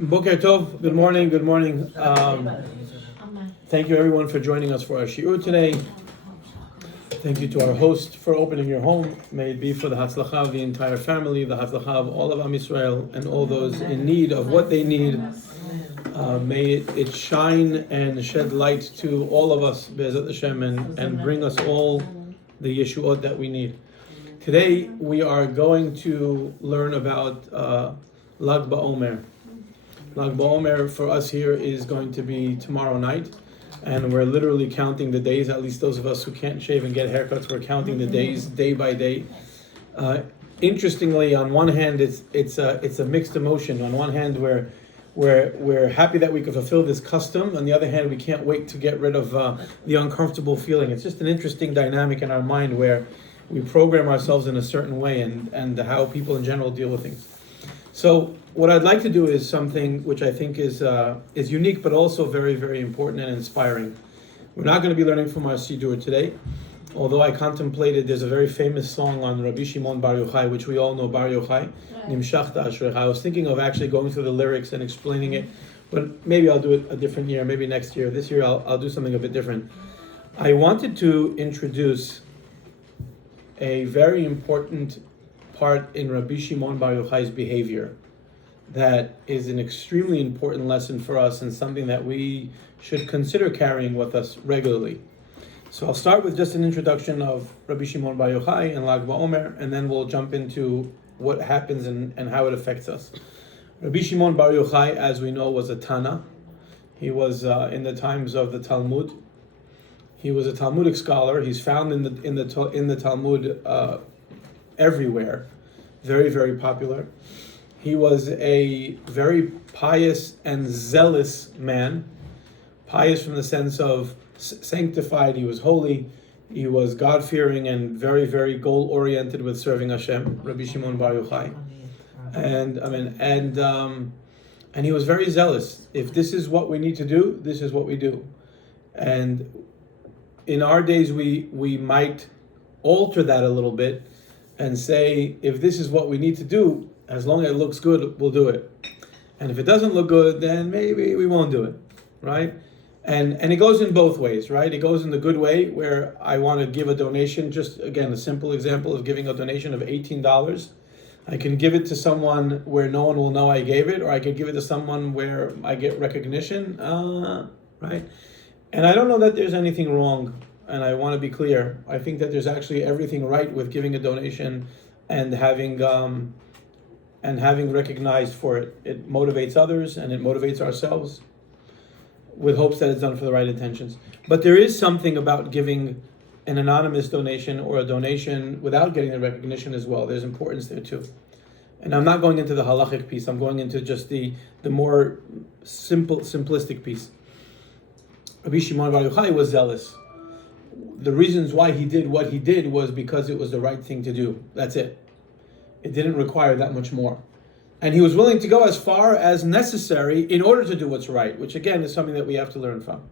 Boker Tov, good morning, good morning. Thank you everyone for joining us for our shiur today. Thank you to our host for opening your home. May it be for the Hatzlacha of the entire family, the Hatzlacha of all of Am Yisrael, and all those in need of what they need. May it shine and shed light to all of us, Be'ezat Hashem, and bring us all the Yeshuot that we need. Today we are going to learn about BaOmer. BaOmer for us here is going to be tomorrow night, and we're literally counting the days. At least those of us who can't shave and get haircuts, we're counting the days day by day. Interestingly, on one hand, it's a mixed emotion. On one hand, we're happy that we could fulfill this custom. On the other hand, we can't wait to get rid of the uncomfortable feeling. It's just an interesting dynamic in our mind where we program ourselves in a certain way, and how people in general deal with things. So what I'd like to do is something which I think is unique, but also very, very important and inspiring. We're not going to be learning from our shiur today, although I contemplated, there's a very famous song on Rabbi Shimon Bar Yochai, which we all know, Bar Yochai, Nimshachta Ashrecha. I was thinking of actually going through the lyrics and explaining it, but maybe I'll do it a different year, maybe next year. This year I'll do something a bit different. I wanted to introduce a very important part in Rabbi Shimon Bar Yochai's behavior that is an extremely important lesson for us and something that we should consider carrying with us regularly. So I'll start with just an introduction of Rabbi Shimon Bar Yochai and BaOmer, and then we'll jump into what happens and how it affects us. Rabbi Shimon Bar Yochai, as we know, was a Tana. He was in the times of the Talmud. He was a Talmudic scholar. He's found in the Talmud everywhere. Very, very popular. He was a very pious and zealous man. Pious from the sense of sanctified. He was holy. He was God-fearing and very, very goal-oriented with serving Hashem. Rabbi Shimon Bar Yochai, and he was very zealous. If this is what we need to do, this is what we do. And in our days, we might alter that a little bit and say, if this is what we need to do, as long as it looks good, we'll do it. And if it doesn't look good, then maybe we won't do it, right? And it goes in both ways, right? It goes in the good way where I want to give a donation, just again, a simple example of giving a donation of $18. I can give it to someone where no one will know I gave it, or I could give it to someone where I get recognition, right? And I don't know that there's anything wrong, and I want to be clear. I think that there's actually everything right with giving a donation and having recognized for it. It motivates others and it motivates ourselves with hopes that it's done for the right intentions. But there is something about giving an anonymous donation or a donation without getting the recognition as well. There's importance there too. And I'm not going into the halachic piece. I'm going into just the more simplistic piece. Rabbi Shimon Bar Yochai was zealous. The reasons why he did what he did was because it was the right thing to do. That's it. It didn't require that much more. And he was willing to go as far as necessary in order to do what's right, which again is something that we have to learn from.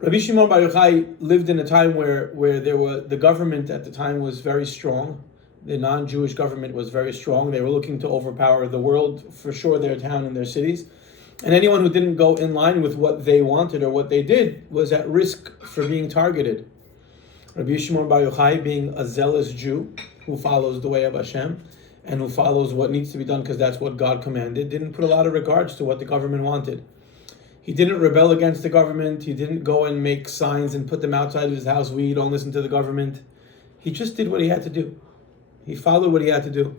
Rabbi Shimon Bar Yochai lived in a time where the government at the time was very strong. The non-Jewish government was very strong. They were looking to overpower the world, for sure, their town and their cities. And anyone who didn't go in line with what they wanted or what they did was at risk for being targeted. Rabbi Shimon Bar Yochai, being a zealous Jew who follows the way of Hashem and who follows what needs to be done because that's what God commanded, didn't put a lot of regards to what the government wanted. He didn't rebel against the government. He didn't go and make signs and put them outside of his house. We don't listen to the government. He just did what he had to do. He followed what he had to do.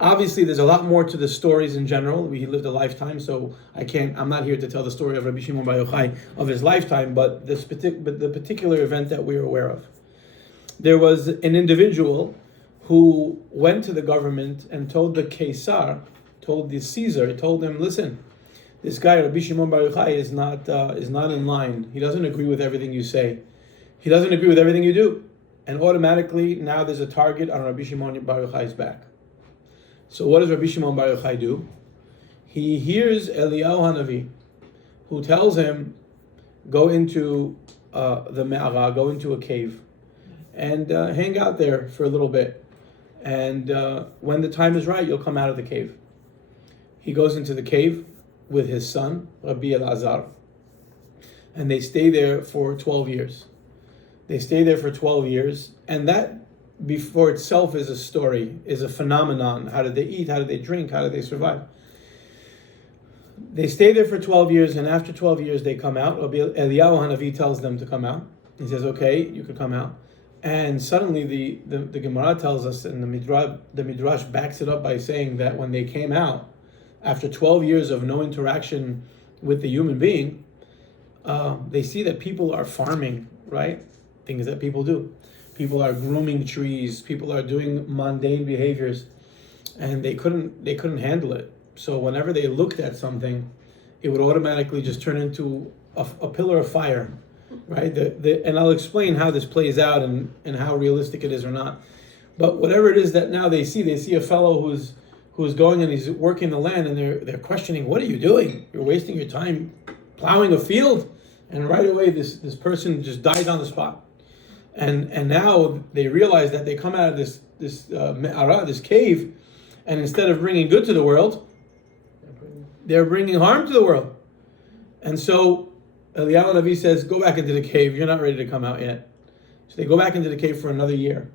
Obviously, there's a lot more to the stories in general. He lived a lifetime, so I'm not here to tell the story of Rabbi Shimon Bar Yochai of his lifetime, but the particular event that we're aware of. There was an individual who went to the government and told the Caesar, told him, listen, this guy, Rabbi Shimon Bar Yochai, is not in line. He doesn't agree with everything you say. He doesn't agree with everything you do. And automatically, now there's a target on Rabbi Shimon Bar Yochai's back. So what does Rabbi Shimon Bar Yochai do? He hears Eliyahu Hanavi, who tells him, go into the Me'ara, go into a cave, and hang out there for a little bit. And when the time is right, you'll come out of the cave. he goes into the cave with his son, Rabbi Elazar, and they stay there for 12 years. They stay there for 12 years, and that before itself is a story, is a phenomenon. How did they eat? How did they drink? How did they survive? They stay there for 12 years, and after 12 years they come out. Eliyahu Hanavi tells them to come out. He says, okay, you could come out. And suddenly the Gemara tells us, and the Midrash backs it up by saying that when they came out, after 12 years of no interaction with the human being, they see that people are farming, right? Things that people do. People are grooming trees. People are doing mundane behaviors, and they couldn't handle it. So whenever they looked at something, it would automatically just turn into a pillar of fire, right? And I'll explain how this plays out and how realistic it is or not. But whatever it is that now they see a fellow who's going and he's working the land, and they're questioning, what are you doing? You're wasting your time plowing a field. And right away this person just died on the spot. And now they realize that they come out of this cave, and instead of bringing good to the world, they're bringing harm to the world. And so Eliyahu Navi says, go back into the cave. You're not ready to come out yet. So they go back into the cave for another year.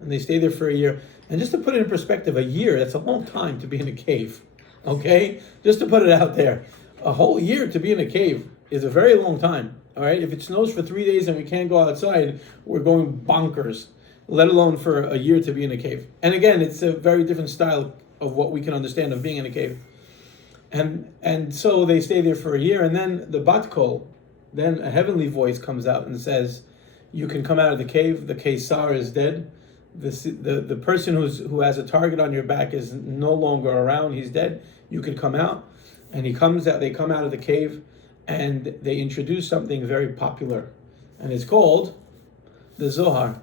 And they stay there for a year. And just to put it in perspective, a year, that's a long time to be in a cave. Okay? Just to put it out there. A whole year to be in a cave is a very long time. All right? If it snows for 3 days and we can't go outside, we're going bonkers. Let alone for a year to be in a cave. And again, it's a very different style of what we can understand of being in a cave. And so they stay there for a year, and then the bat kol, then a heavenly voice comes out and says, you can come out of the cave, the Kesar is dead, the person who has a target on your back is no longer around, he's dead, you can come out. And he comes out, they come out of the cave, and they introduce something very popular, and it's called the Zohar.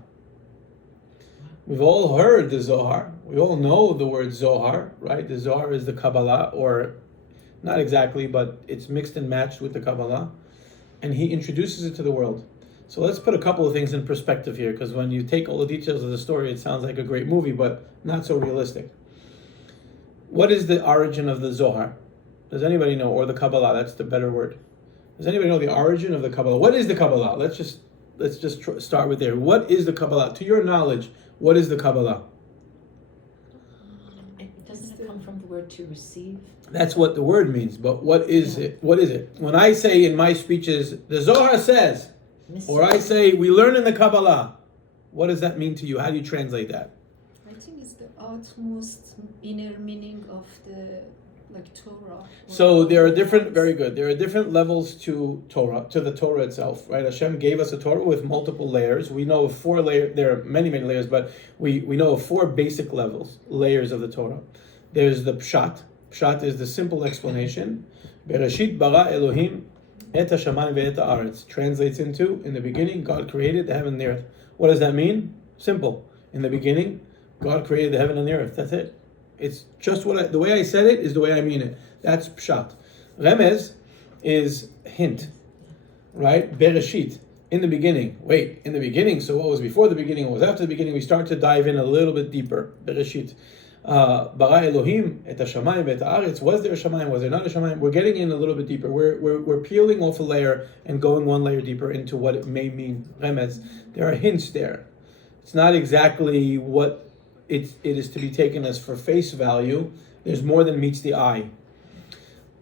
We've all heard the Zohar. We all know the word Zohar, right? The Zohar is the Kabbalah, or not exactly, but it's mixed and matched with the Kabbalah. And he introduces it to the world. So let's put a couple of things in perspective here, because when you take all the details of the story, it sounds like a great movie, but not so realistic. What is the origin of the Zohar? Does anybody know? Or the Kabbalah, that's the better word. Does anybody know the origin of the Kabbalah? What is the Kabbalah? Let's just start with there. What is the Kabbalah? To your knowledge, what is the Kabbalah? Doesn't it come from the word to receive? That's what the word means, but what is it? What is it? When I say in my speeches, the Zohar says, or I say, we learn in the Kabbalah, what does that mean to you? How do you translate that? I think it's the utmost inner meaning of the Torah. So there are different, very good, there are different levels to Torah, to the Torah itself, right? Hashem gave us a Torah with multiple layers. We know of 4 layers, there are many layers, but we know of 4 basic layers of the Torah. There's the Pshat. Pshat is the simple explanation. Bereshit bara Elohim et hashamayim ve'et haaretz. Translates into, in the beginning, God created the heaven and the earth. What does that mean? Simple. In the beginning, God created the heaven and the earth. That's it. It's just the way I said it is the way I mean it. That's Pshat. Remez is hint, right? Bereshit, in the beginning. Wait, in the beginning, so what was before the beginning, what was after the beginning? We start to dive in a little bit deeper. Bereshit. Bara Elohim et hashamayim ve'et haaretz. Was there a shamayim? Was there not a shamayim? We're getting in a little bit deeper. We're peeling off a layer and going one layer deeper into what it may mean. Remez. There are hints there. It's not exactly what it is to be taken as for face value. There's more than meets the eye.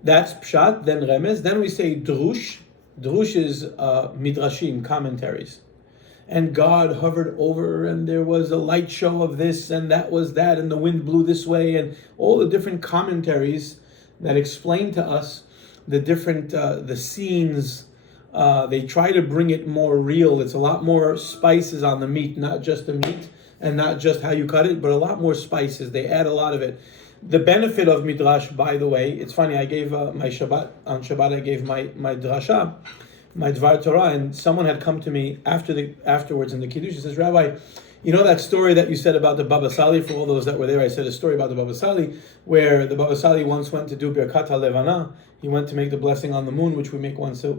That's Pshat, then Remez. Then we say Drush. Drush is Midrashim, commentaries. And God hovered over, and there was a light show of this, and that was that, and the wind blew this way, and all the different commentaries that explain to us the different, the scenes. They try to bring it more real. It's a lot more spices on the meat, not just the meat, and not just how you cut it, but a lot more spices. They add a lot of it. The benefit of Midrash, by the way, it's funny, I gave on Shabbat, I gave my drasha, my Dvar Torah, and someone had come to me afterwards in the Kiddush and says, Rabbi, you know that story that you said about the Baba Sali? For all those that were there, I said a story about the Baba Sali, where the Baba Sali once went to do Birkat HaLevana. He went to make the blessing on the moon, which we make once a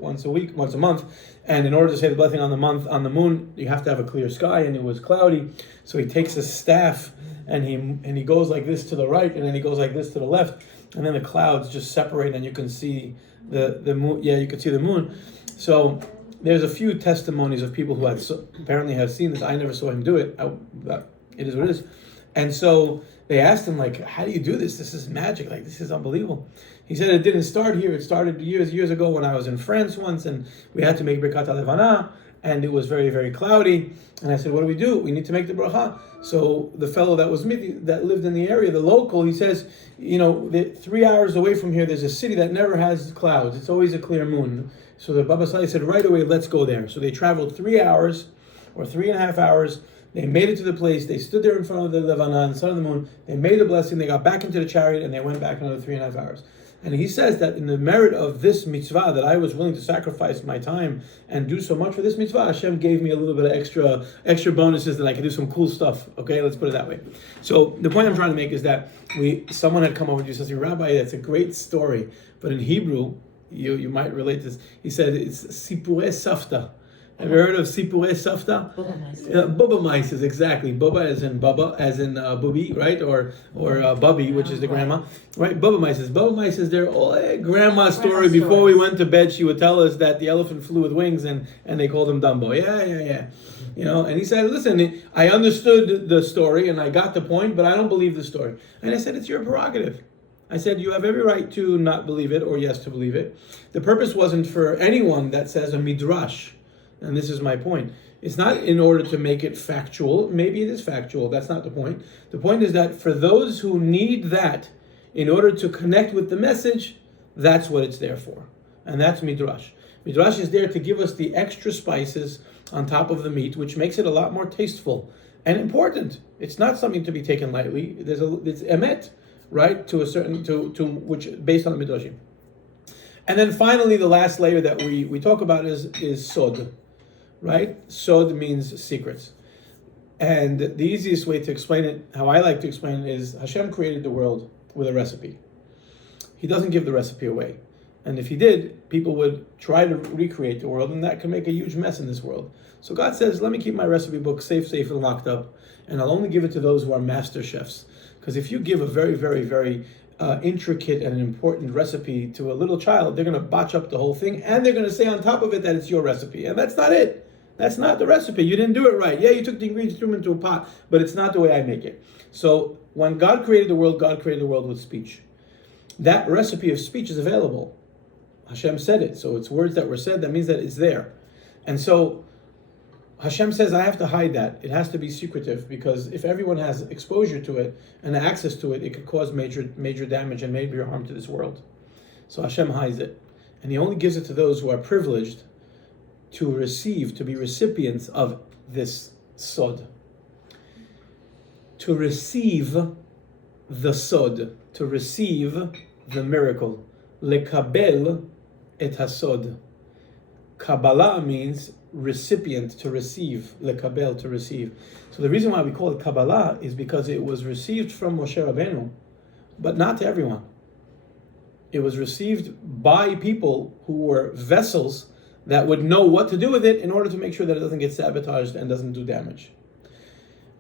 month. And in order to say the blessing on the moon, you have to have a clear sky, and it was cloudy. So he takes a staff and he goes like this to the right, and then he goes like this to the left, and then the clouds just separate, and you can see the moon. Yeah, you can see the moon. So there's a few testimonies of people who apparently have seen this. I never saw him do it. It is what it is. And so they asked him, like, how do you do this? This is magic. Like, this is unbelievable. He said it didn't start here. It started years ago when I was in France once, and we had to make Birkat HaLevana, and it was very, very cloudy. And I said, what do? We need to make the bracha. So the fellow that was that lived in the area, the local, he says, 3 hours away from here, there's a city that never has clouds. It's always a clear moon. So the Baba Salih said, right away, let's go there. So they traveled 3 hours or 3.5 hours. They made it to the place. They stood there in front of the Levana, in the sun of the moon. They made the blessing. They got back into the chariot, and they went back another 3.5 hours. And he says that in the merit of this mitzvah, that I was willing to sacrifice my time and do so much for this mitzvah, Hashem gave me a little bit of extra bonuses that I could do some cool stuff. Okay, let's put it that way. So the point I'm trying to make is that someone had come over to you and said, Rabbi, that's a great story, but in Hebrew, you might relate to this. He said it's sipurei safta. Have you heard of sipurei safta? Bubba mices, exactly. Bubba as in Bubba, as in Bubby, right? Or Bubby, which is the grandma, right? Bubba mices, they're all grandma story. Before we went to bed, she would tell us that the elephant flew with wings, and they called him Dumbo. Yeah. And he said, listen, I understood the story and I got the point, but I don't believe the story. And I said, it's your prerogative. I said, you have every right to not believe it or yes to believe it. The purpose wasn't for anyone that says a midrash. And this is my point. It's not in order to make it factual. Maybe it is factual. That's not the point. The point is that for those who need that in order to connect with the message, that's what it's there for. And that's midrash. Midrash is there to give us the extra spices on top of the meat, which makes it a lot more tasteful and important. It's not something to be taken lightly. It's emet, right? To which based on the midrashim. And then finally, the last layer that we talk about is sod. Right? Sod means secrets. And the easiest way to explain it, how I like to explain it, is Hashem created the world with a recipe. He doesn't give the recipe away. And if he did, people would try to recreate the world, and that can make a huge mess in this world. So God says, let me keep my recipe book safe and locked up, and I'll only give it to those who are master chefs. Because if you give a very, very, very intricate and important recipe to a little child, they're going to botch up the whole thing, and they're going to say on top of it that it's your recipe. And that's not it. That's not the recipe. You didn't do it right. Yeah, you took the ingredients, threw them into a pot, but it's not the way I make it. So when God created the world, God created the world with speech. That recipe of speech is available. Hashem said it. So it's words that were said. That means that it's there. And so Hashem says, I have to hide that. It has to be secretive, because if everyone has exposure to it and access to it, it could cause major damage and major harm to this world. So Hashem hides it. And he only gives it to those who are privileged to receive, to be recipients of this sod. To receive the sod, to receive the miracle. Lekabel et hasod. Kabbalah means recipient, to receive. Lekabel, to receive. So the reason why we call it Kabbalah is because it was received from Moshe Rabbeinu, but not to everyone. It was received by people who were vessels that would know what to do with it in order to make sure that it doesn't get sabotaged and doesn't do damage.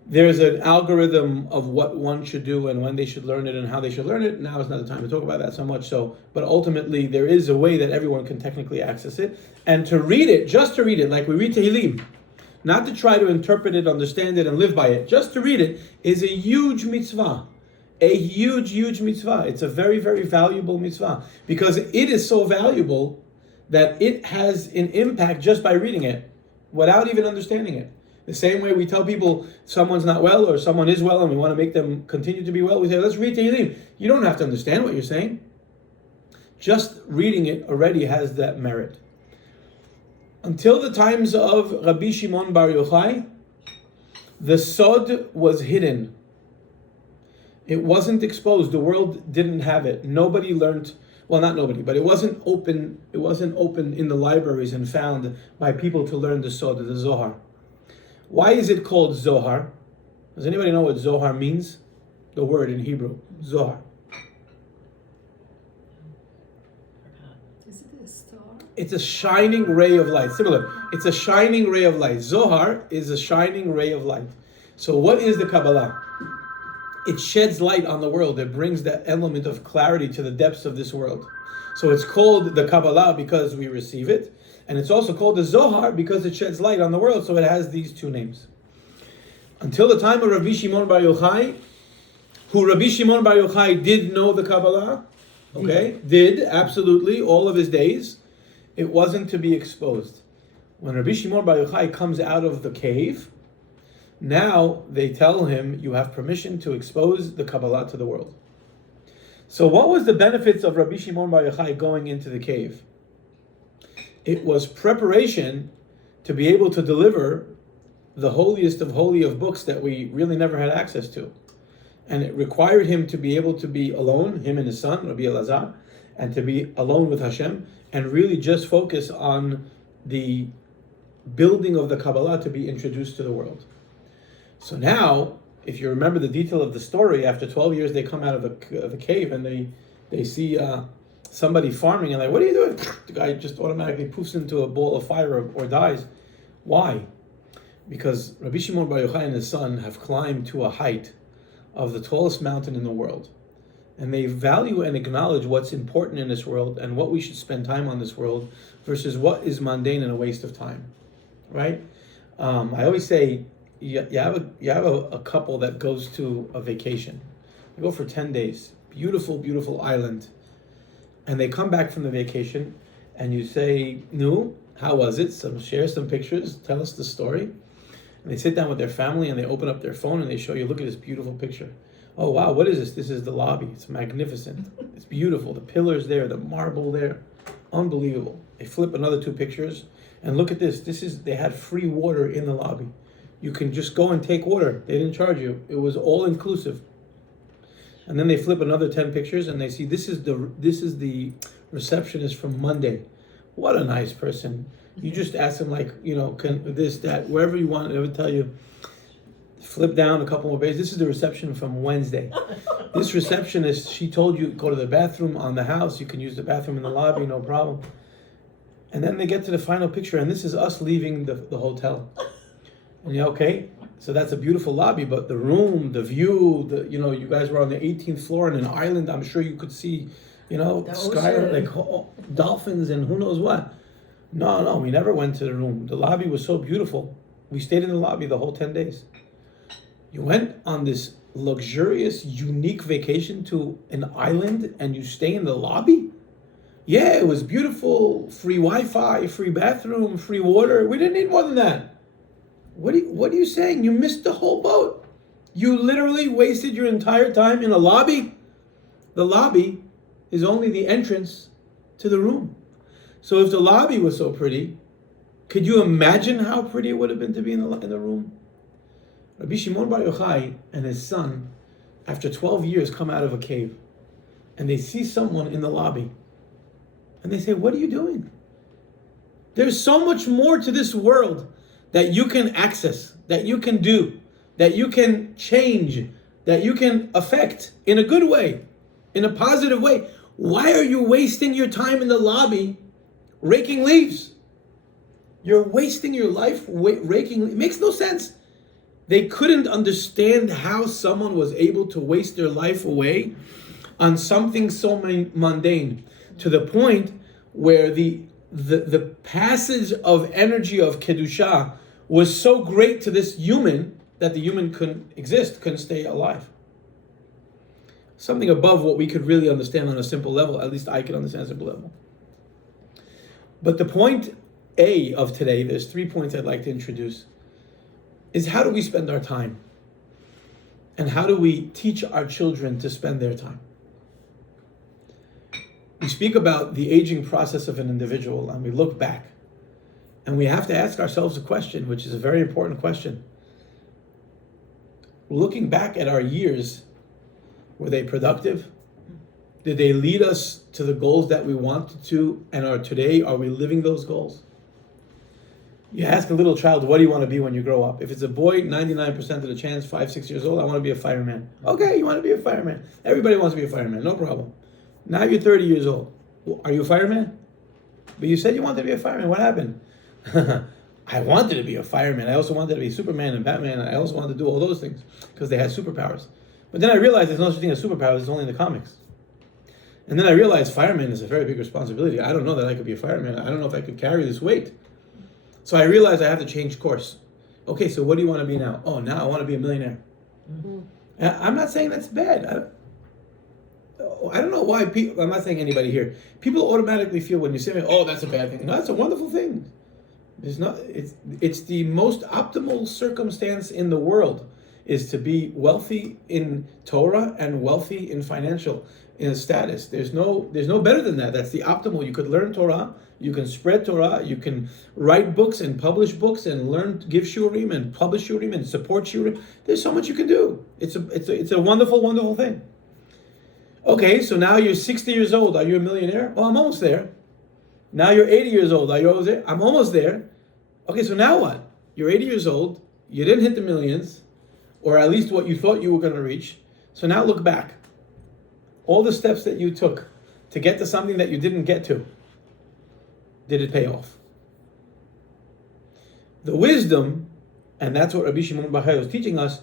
There's an algorithm of what one should do and when they should learn it and how they should learn it. Now is not the time to talk about that so much. But ultimately there is a way that everyone can technically access it. And to read it, just to read it, like we read Tehillim, not to try to interpret it, understand it, and live by it, just to read it is a huge mitzvah. A huge, huge mitzvah. It's a very, very valuable mitzvah, because it is so valuable that it has an impact just by reading it without even understanding it. The same way we tell people someone's not well or someone is well and we want to make them continue to be well, we say, let's read Tehillim. You don't have to understand what you're saying. Just reading it already has that merit. Until the times of Rabbi Shimon bar Yochai, the sod was hidden. It wasn't exposed. The world didn't have it. Nobody learned. Well, not nobody, but it wasn't open. It wasn't open in the libraries and found by people to learn the Sod, the Zohar. Why is it called Zohar? Does anybody know what Zohar means? The word in Hebrew, Zohar. Is it a star? It's a shining ray of light. Similar. It's a shining ray of light. Zohar is a shining ray of light. So what is the Kabbalah? it sheds light on the world. It brings that element of clarity to the depths of this world. So it's called the Kabbalah because we receive it, and it's also called the Zohar because it sheds light on the world. So it has these two names. Until the time of Rabbi Shimon Bar Yochai, who Rabbi Shimon Bar Yochai did know the Kabbalah, okay, did absolutely all of his days. It wasn't to be exposed. When Rabbi Shimon Bar Yochai comes out of the cave, now they tell him, you have permission to expose the Kabbalah to the world. So what was the benefits of Rabbi Shimon Bar Yochai going into the cave? It was preparation to be able to deliver the holiest of holy of books that we really never had access to. And it required him to be able to be alone, him and his son, Rabbi Elazar, and to be alone with Hashem, and really just focus on the building of the Kabbalah to be introduced to the world. So now, if you remember the detail of the story, after 12 years they come out of the cave and they see somebody farming, and like, what are you doing? The guy just automatically poofs into a ball of fire or dies. Why? Because Rabbi Shimon Bar Yochai and his son have climbed to a height of the tallest mountain in the world. And they value and acknowledge what's important in this world and what we should spend time on this world versus what is mundane and a waste of time. Right? I always say, you have a couple that goes to a vacation. They go for 10 days. Beautiful, beautiful island. And they come back from the vacation and you say, "No, how was it?" Share some pictures, tell us the story. And they sit down with their family and they open up their phone and they show you, look at this beautiful picture. Oh wow, what is this? This is the lobby. It's magnificent. It's beautiful. The pillars there, the marble there. Unbelievable. They flip another 2 pictures and look at this. They had free water in the lobby. You can just go and take water. They didn't charge you. It was all inclusive. And then they flip another 10 pictures and they see this is the receptionist from Monday. What a nice person. You just ask them like, can this, that, wherever you want, they would tell you. Flip down a couple more pages. This is the reception from Wednesday. This receptionist, she told you go to the bathroom on the house. You can use the bathroom in the lobby, no problem. And then they get to the final picture, and this is us leaving the hotel. And okay, so that's a beautiful lobby, but the room, the view, you guys were on the 18th floor in an island. I'm sure you could see, sky, like dolphins and who knows what. No, we never went to the room. The lobby was so beautiful. We stayed in the lobby the whole 10 days. You went on this luxurious, unique vacation to an island and you stay in the lobby? Yeah, it was beautiful. Free Wi-Fi, free bathroom, free water. We didn't need more than that. What are you saying? You missed the whole boat. You literally wasted your entire time in a lobby. The lobby is only the entrance to the room. So if the lobby was so pretty, could you imagine how pretty it would have been to be in the room? Rabbi Shimon Bar Yochai and his son, after 12 years, come out of a cave. And they see someone in the lobby. And they say, what are you doing? There's so much more to this world that you can access, that you can do, that you can change, that you can affect in a good way, in a positive way. Why are you wasting your time in the lobby raking leaves? You're wasting your life raking leaves. It makes no sense. They couldn't understand how someone was able to waste their life away on something so mundane, to the point where the passage of energy of Kedusha was so great to this human that the human couldn't exist, couldn't stay alive. Something above what we could really understand on a simple level. At least I could understand on a simple level. But the point A of today, there's 3 points I'd like to introduce, is how do we spend our time? And how do we teach our children to spend their time? We speak about the aging process of an individual and we look back. And we have to ask ourselves a question, which is a very important question. Looking back at our years, were they productive? Did they lead us to the goals that we wanted to and are today? Are we living those goals? You ask a little child, what do you want to be when you grow up? If it's a boy, 99% of the chance, 5, 6 years old, I want to be a fireman. Okay, you want to be a fireman. Everybody wants to be a fireman, no problem. Now you're 30 years old. Are you a fireman? But you said you wanted to be a fireman. What happened? I wanted to be a fireman. I also wanted to be Superman and Batman. And I also wanted to do all those things because they had superpowers. But then I realized there's no such thing as superpowers, it's only in the comics. And then I realized fireman is a very big responsibility. I don't know that I could be a fireman. I don't know if I could carry this weight. So I realized I have to change course. Okay, so what do you want to be now? Oh, now I want to be a millionaire. Mm-hmm. I'm not saying that's bad. I don't know why people, I'm not saying anybody here. People automatically feel when you say, oh, that's a bad thing. No, that's a wonderful thing. It's the most optimal circumstance in the world is to be wealthy in Torah and wealthy in financial status. There's no better than that. That's the optimal. You could learn Torah, you can spread Torah, you can write books and publish books and give shiurim and publish shiurim and support shiurim. There's so much you can do. It's a wonderful, wonderful thing. Okay, so now you're 60 years old. Are you a millionaire? Well, I'm almost there. Now you're 80 years old. Are you almost there? I'm almost there. Okay, so now what? You're 80 years old. You didn't hit the millions, or at least what you thought you were going to reach. So now look back. All the steps that you took to get to something that you didn't get to, did it pay off? The wisdom, and that's what Rabbi Shimon was teaching us,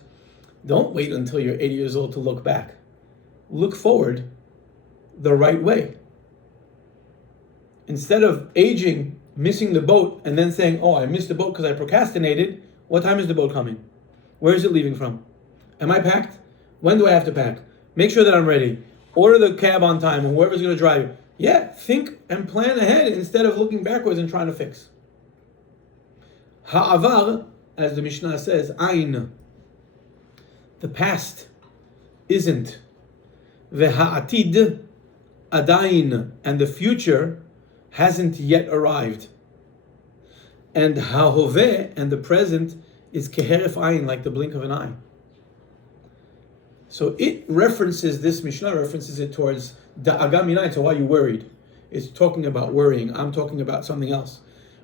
don't wait until you're 80 years old to look back. Look forward the right way. Instead of aging, missing the boat, and then saying, oh, I missed the boat because I procrastinated, what time is the boat coming? Where is it leaving from? Am I packed? When do I have to pack? Make sure that I'm ready. Order the cab on time, or whoever's going to drive you. Yeah, think and plan ahead instead of looking backwards and trying to fix. Ha'avar, as the Mishnah says, ain. The past isn't. Ve'ha'atid adain. And the future hasn't yet arrived. And ha'hoveh, and the present, is keheref ayin, like the blink of an eye. So it references, this Mishnah references it towards da'aga minayin, so why are you worried? It's talking about worrying. I'm talking about something else,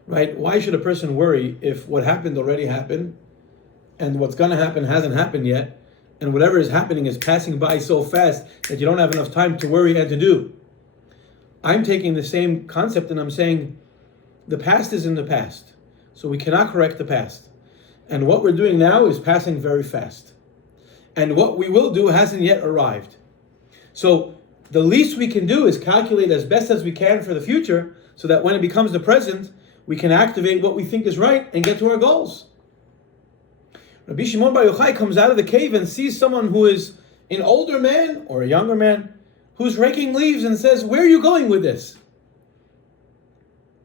right? Why should a person worry if what happened already happened, and what's going to happen hasn't happened yet, and whatever is happening is passing by so fast that you don't have enough time to worry and to do? I'm taking the same concept and I'm saying the past is in the past, so we cannot correct the past. And what we're doing now is passing very fast. And what we will do hasn't yet arrived. So the least we can do is calculate as best as we can for the future, so that when it becomes the present, we can activate what we think is right and get to our goals. Rabbi Shimon bar Yochai comes out of the cave and sees someone who is an older man or a younger man who's raking leaves and says, where are you going with this?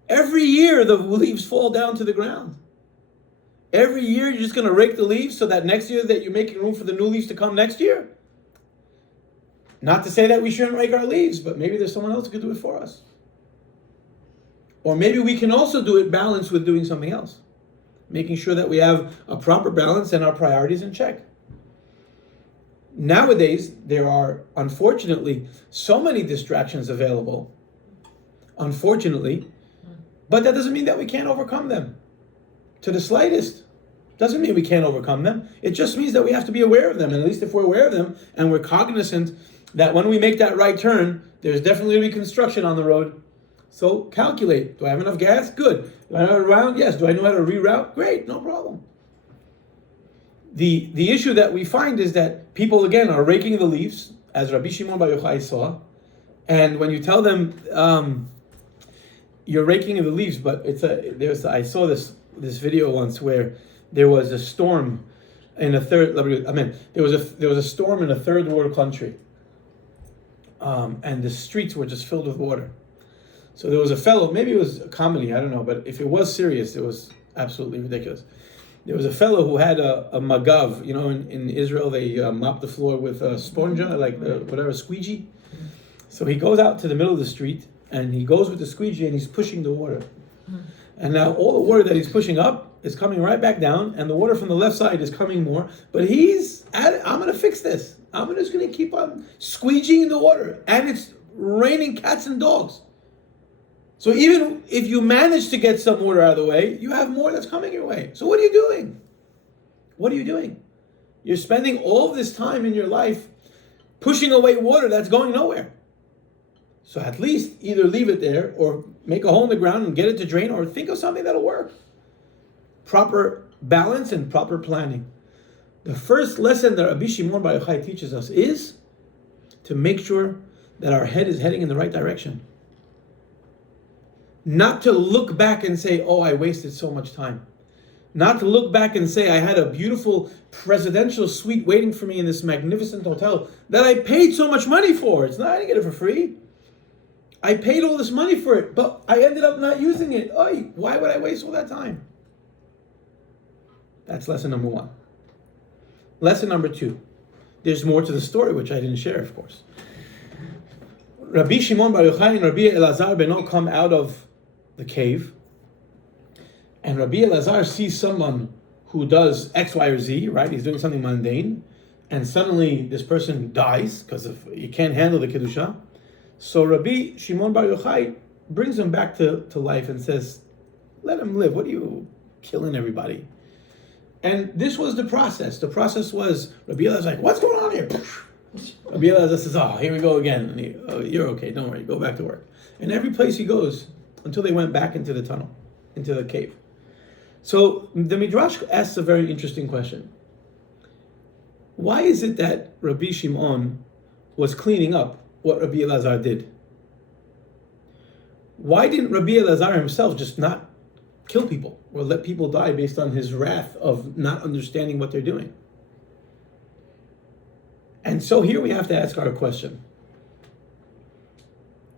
Every year the leaves fall down to the ground. Every year you're just going to rake the leaves so that next year that you're making room for the new leaves to come next year? Not to say that we shouldn't rake our leaves, but maybe there's someone else who could do it for us. Or maybe we can also do it balanced with doing something else. Making sure that we have a proper balance and our priorities in check. Nowadays, there are, unfortunately, so many distractions available. Unfortunately. But that doesn't mean that we can't overcome them. To the slightest. Doesn't mean we can't overcome them. It just means that we have to be aware of them. And at least if we're aware of them and we're cognizant that when we make that right turn, there's definitely going to be construction on the road. So calculate. Do I have enough gas? Good. Do I know how to round? Yes. Do I know how to reroute? Great. No problem. The issue that we find is that people, again, are raking the leaves, as Rabbi Shimon bar Yochai saw. And when you tell them you're raking the leaves, but I saw this video once where there was a storm in there was a storm in a third world country, and the streets were just filled with water. So there was a fellow, maybe it was a comedy, I don't know, but if it was serious, it was absolutely ridiculous. There was a fellow who had a magav, in Israel they mop the floor with a sponja, like whatever squeegee. So he goes out to the middle of the street and he goes with the squeegee and he's pushing the water. And now all the water that he's pushing up is coming right back down, and the water from the left side is coming more. But he's I'm going to fix this. I'm just going to keep on squeegeeing the water, and it's raining cats and dogs. So even if you manage to get some water out of the way, you have more that's coming your way. So what are you doing? What are you doing? You're spending all this time in your life pushing away water that's going nowhere. So at least either leave it there or make a hole in the ground and get it to drain, or think of something that'll work. Proper balance and proper planning. The first lesson that Rabbi Shimon Bar Yochai teaches us is to make sure that our head is heading in the right direction. Not to look back and say, oh, I wasted so much time. Not to look back and say, I had a beautiful presidential suite waiting for me in this magnificent hotel that I paid so much money for. It's not, I didn't get it for free. I paid all this money for it, but I ended up not using it. Oy, why would I waste all that time? That's lesson number one. Lesson number two. There's more to the story, which I didn't share, of course. Rabbi Shimon Bar Yochai and Rabbi Elazar Beno come out of the cave, and Rabbi Elazar sees someone who does X, Y, or Z, right? He's doing something mundane, and suddenly this person dies because he can't handle the Kedusha. So Rabbi Shimon Bar Yochai brings him back to life and says, let him live. What are you killing everybody? And this was the process. The process was, Rabbi Elazar's like, what's going on here? Rabbi Elazar says, oh, here we go again. And oh, you're okay, don't worry, go back to work. And every place he goes, until they went back into the tunnel, into the cave. So the Midrash asks a very interesting question. Why is it that Rabbi Shimon was cleaning up what Rabbi Elazar did? Why didn't Rabbi Elazar himself just not kill people or let people die based on his wrath of not understanding what they're doing? And so here we have to ask our question.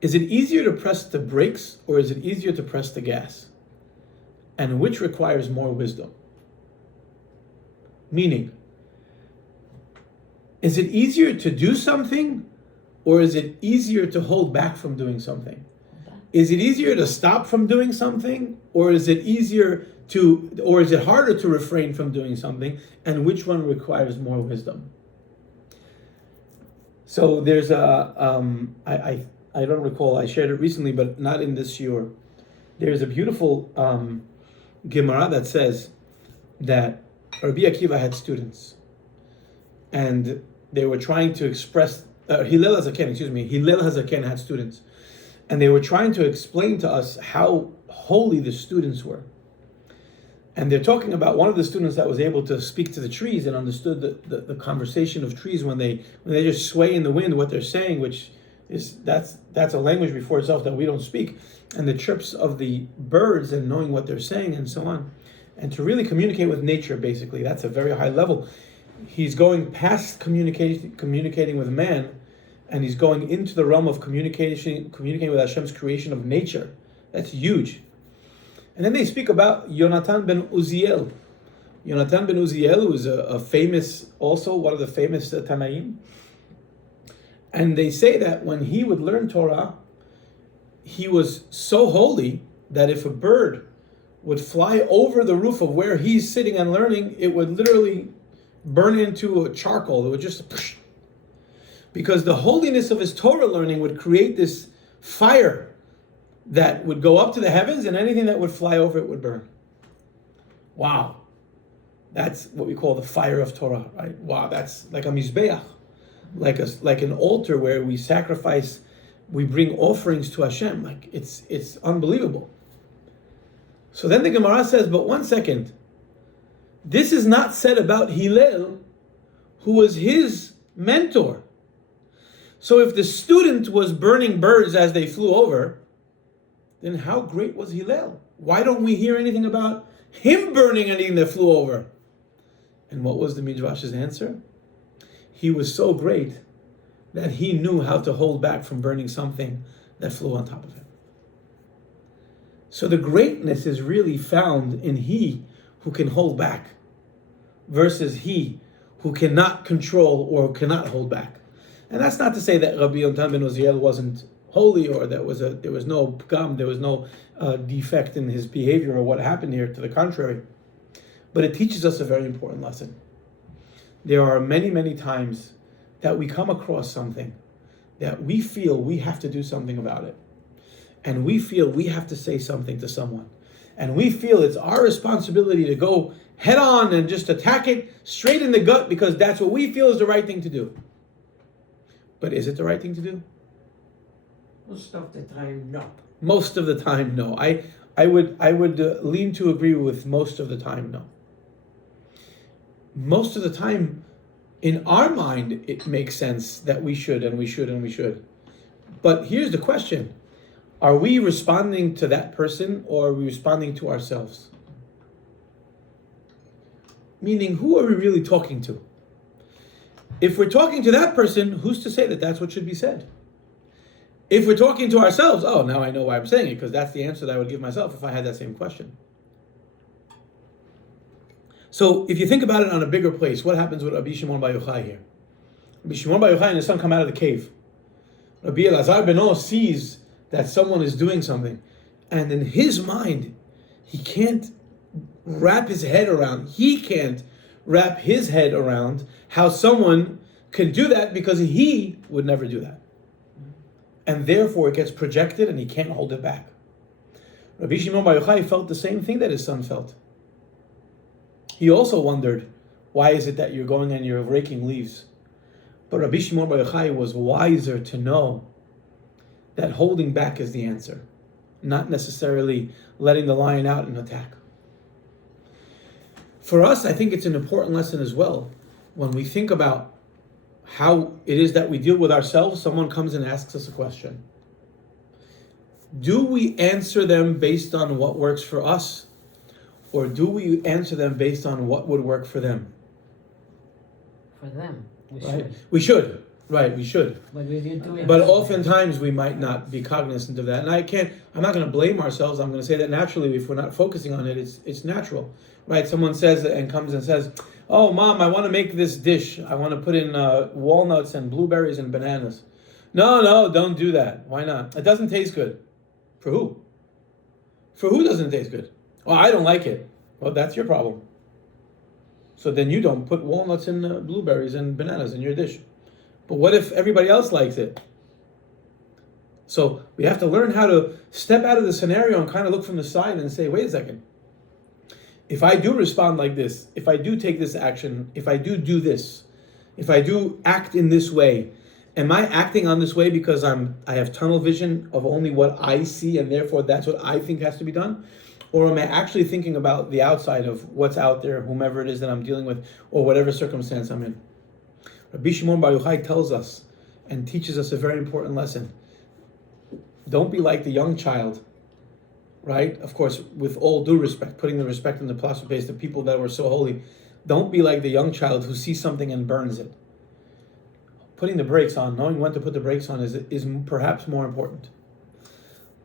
Is it easier to press the brakes or is it easier to press the gas? And which requires more wisdom? Meaning, is it easier to do something or is it easier to hold back from doing something? Is it easier to stop from doing something or is it harder to refrain from doing something? And which one requires more wisdom? So there's I don't recall, I shared it recently, but not in this shiur. There's a beautiful Gemara that says that Rabbi Akiva had students, and they were trying to express, Hillel HaZaken had students, and they were trying to explain to us how holy the students were. And they're talking about one of the students that was able to speak to the trees and understood the conversation of trees when they just sway in the wind, what they're saying, which is that's a language before itself that we don't speak, and the chirps of the birds and knowing what they're saying and so on, and to really communicate with nature, basically, that's a very high level. He's going past communicating with man, and he's going into the realm of communicating with Hashem's creation of nature. That's huge. And then they speak about Yonatan ben Uziel. Yonatan ben Uziel was a famous, also one of the famous Tanaim. And they say that when he would learn Torah, he was so holy that if a bird would fly over the roof of where he's sitting and learning, it would literally burn into a charcoal. It would just, because the holiness of his Torah learning would create this fire that would go up to the heavens, and anything that would fly over it would burn. Wow. That's what we call the fire of Torah, right? Wow, that's like a mizbeach, like an altar where we sacrifice, we bring offerings to Hashem. Like it's unbelievable. So then the Gemara says, but one second, this is not said about Hillel, who was his mentor. So if the student was burning birds as they flew over, then how great was Hillel? Why don't we hear anything about him burning anything that flew over? And what was the Midrash's answer? He was so great that he knew how to hold back from burning something that flew on top of him. So the greatness is really found in he who can hold back versus he who cannot control or cannot hold back. And that's not to say that Rabbi Yochanan ben Uziel wasn't holy, or there was no pgam, there was no defect in his behavior or what happened here. To the contrary, but it teaches us a very important lesson. There are many, many times that we come across something that we feel we have to do something about it, and we feel we have to say something to someone, and we feel it's our responsibility to go head on and just attack it straight in the gut because that's what we feel is the right thing to do. But is it the right thing to do? Most of the time, no. Most of the time, no. I would lean to agree with most of the time, no. most of the time, in our mind, it makes sense that we should and we should and we should. But here's the question. Are we responding to that person or are we responding to ourselves? Meaning, who are we really talking to? If we're talking to that person, who's to say that that's what should be said? If we're talking to ourselves, oh, now I know why I'm saying it, because that's the answer that I would give myself if I had that same question. So if you think about it on a bigger place, what happens with Rabbi Shimon bar Yochai here? Rabbi Shimon bar Yochai and his son come out of the cave. Rabbi Elazar Beno sees that someone is doing something, and in his mind, he can't wrap his head around how someone can do that because he would never do that. And therefore it gets projected and he can't hold it back. Rabbi Shimon bar Yochai felt the same thing that his son felt. He also wondered, why is it that you're going and you're raking leaves? But Rabbi Shimon bar Yochai was wiser to know that holding back is the answer, not necessarily letting the lion out and attack. For us, I think it's an important lesson as well. When we think about how it is that we deal with ourselves, someone comes and asks us a question. Do we answer them based on what works for us? Or do we answer them based on what would work for them? For them, we Right? should. We should. Right, we should. But we didn't do it. But oftentimes we might not be cognizant of that. And I'm not going to blame ourselves. I'm going to say that naturally, if we're not focusing on it, it's natural. Right? Someone says and comes and says, oh, Mom, I want to make this dish. I want to put in walnuts and blueberries and bananas. No, don't do that. Why not? It doesn't taste good. For who? For who doesn't it taste good? Oh, I don't like it. Well, that's your problem. So then you don't put walnuts and blueberries and bananas in your dish. But what if everybody else likes it? So we have to learn how to step out of the scenario and kind of look from the side and say, wait a second. If I do respond like this, if I do take this action, if I do this, if I do act in this way, am I acting on this way because I have tunnel vision of only what I see and therefore that's what I think has to be done? Or am I actually thinking about the outside of what's out there, whomever it is that I'm dealing with, or whatever circumstance I'm in? Rabbi Shimon bar Yochai tells us and teaches us a very important lesson. Don't be like the young child, right? Of course, with all due respect, putting the respect in the plaster base, the people that were so holy. Don't be like the young child who sees something and burns it. Putting the brakes on, knowing when to put the brakes on is perhaps more important.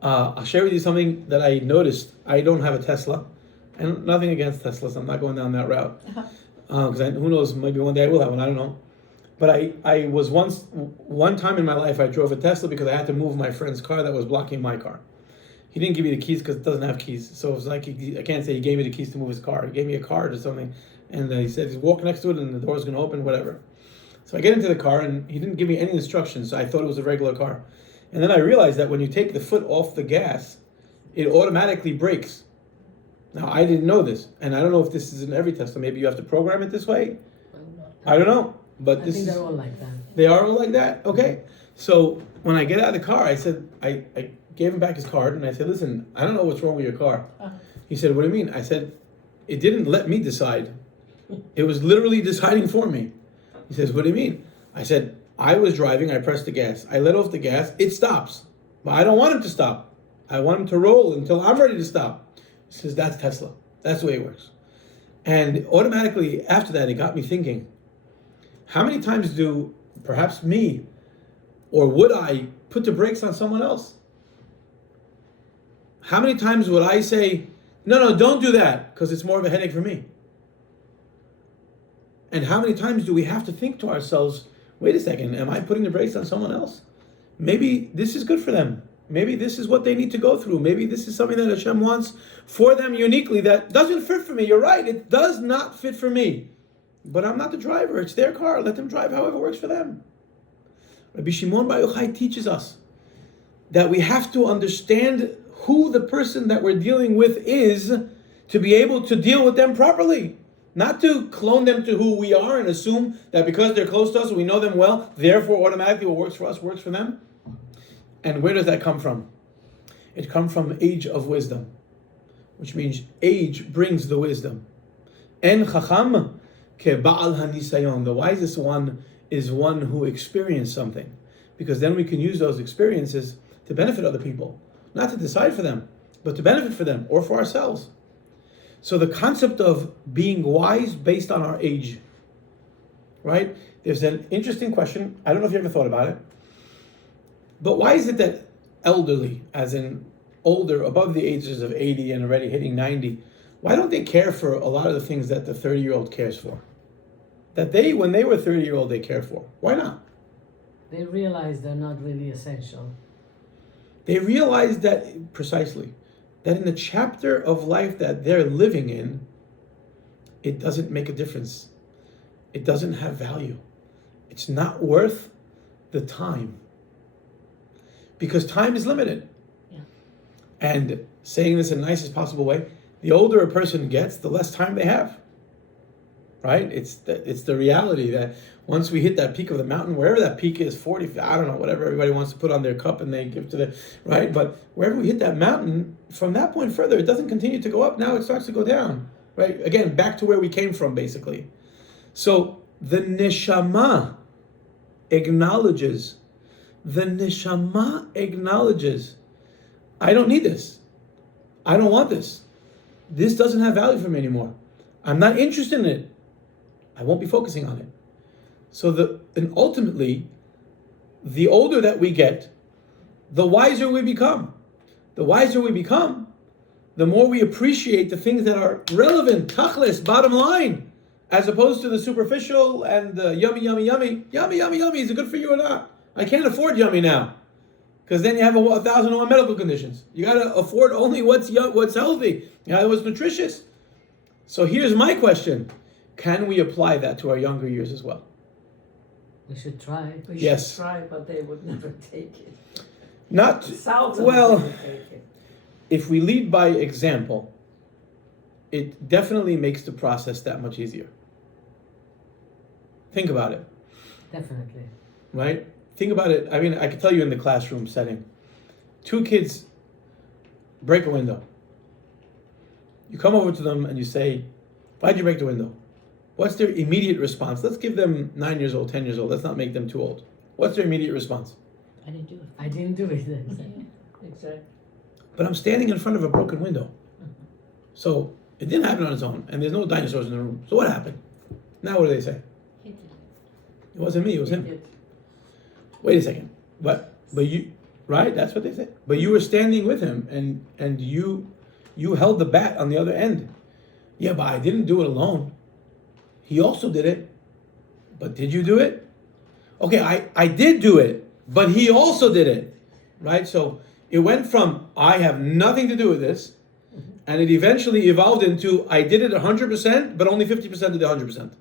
I'll share with you something that I noticed. I don't have a Tesla, and nothing against Teslas. I'm not going down that route. Because who knows, maybe one day I will have one, I don't know. But I was one time in my life, I drove a Tesla because I had to move my friend's car that was blocking my car. He didn't give me the keys because it doesn't have keys. So it was like, I can't say he gave me the keys to move his car. He gave me a card or something. And he said, he's walking next to it and the door's going to open, whatever. So I get into the car and he didn't give me any instructions. So I thought it was a regular car. And then I realized that when you take the foot off the gas, it automatically brakes. Now, I didn't know this. And I don't know if this is in every Tesla. Maybe you have to program it this way. I don't know. But I think they're all like that. They are all like that? Okay. So when I get out of the car, I said, I gave him back his card and I said, listen, I don't know what's wrong with your car. He said, what do you mean? I said, it didn't let me decide. It was literally deciding for me. He says, what do you mean? I said, I was driving, I pressed the gas. I let off the gas, it stops. But I don't want him to stop. I want him to roll until I'm ready to stop. He says, that's Tesla. That's the way it works. And automatically after that, it got me thinking, how many times do perhaps me or would I put the brakes on someone else? How many times would I say, no, don't do that because it's more of a headache for me? And how many times do we have to think to ourselves, wait a second, am I putting the brakes on someone else? Maybe this is good for them. Maybe this is what they need to go through. Maybe this is something that Hashem wants for them uniquely that doesn't fit for me. You're right, it does not fit for me. But I'm not the driver, it's their car. Let them drive however works for them. Rabbi Shimon bar Yochai teaches us that we have to understand who the person that we're dealing with is to be able to deal with them properly. Not to clone them to who we are and assume that because they're close to us, we know them well, therefore automatically what works for us works for them. And where does that come from? It comes from age of wisdom, which means age brings the wisdom. En chacham Ke'ba'al hanisayon. The wisest one is one who experienced something, because then we can use those experiences to benefit other people, not to decide for them, but to benefit for them or for ourselves. So the concept of being wise based on our age, right? There's an interesting question. I don't know if you ever thought about it, but why is it that elderly, as in older, above the ages of 80 and already hitting 90, why don't they care for a lot of the things that the 30-year-old cares for? That they, when they were 30-year-old, they cared for. Why not? They realize they're not really essential. They realize that, precisely, that in the chapter of life that they're living in, it doesn't make a difference. It doesn't have value. It's not worth the time. Because time is limited. Yeah. And saying this in the nicest possible way, the older a person gets, the less time they have. Right? It's the reality that once we hit that peak of the mountain, wherever that peak is, 40, I don't know, whatever everybody wants to put on their cup and they give to the, right? But wherever we hit that mountain, from that point further, it doesn't continue to go up. Now it starts to go down, right? Again, back to where we came from, basically. So the neshama acknowledges, I don't need this. I don't want this. This doesn't have value for me anymore. I'm not interested in it. I won't be focusing on it. So ultimately, the older that we get, the wiser we become. The wiser we become, the more we appreciate the things that are relevant, tachlis, bottom line, as opposed to the superficial and the yummy. Is it good for you or not? I can't afford yummy now, because then you have 1,001 medical conditions. You got to afford only what's healthy, what's nutritious. So here's my question. Can we apply that to our younger years as well? We should try. We Yes. should try, but they would never take it. Not, Seldom well, they would take it. if we lead by example, it definitely makes the process that much easier. Think about it, Definitely. right? Think about it. I mean, I could tell you in the classroom setting, 2 kids break a window. You come over to them and you say, why'd you break the window? What's their immediate response? Let's give them 9 years old, 10 years old. Let's not make them too old. What's their immediate response? I didn't do it. I didn't do it. Exactly. But I'm standing in front of a broken window. So it didn't happen on its own, and there's no dinosaurs in the room. So what happened? Now what do they say? He did it. It wasn't me, it was him. It- Wait a second. But you, right? That's what they say. But you were standing with him, and you held the bat on the other end. Yeah, but I didn't do it alone. He also did it. But did you do it? Okay, I did do it, but he also did it. Right? So it went from I have nothing to do with this, and it eventually evolved into I did it 100%, but only 50% of the 100%.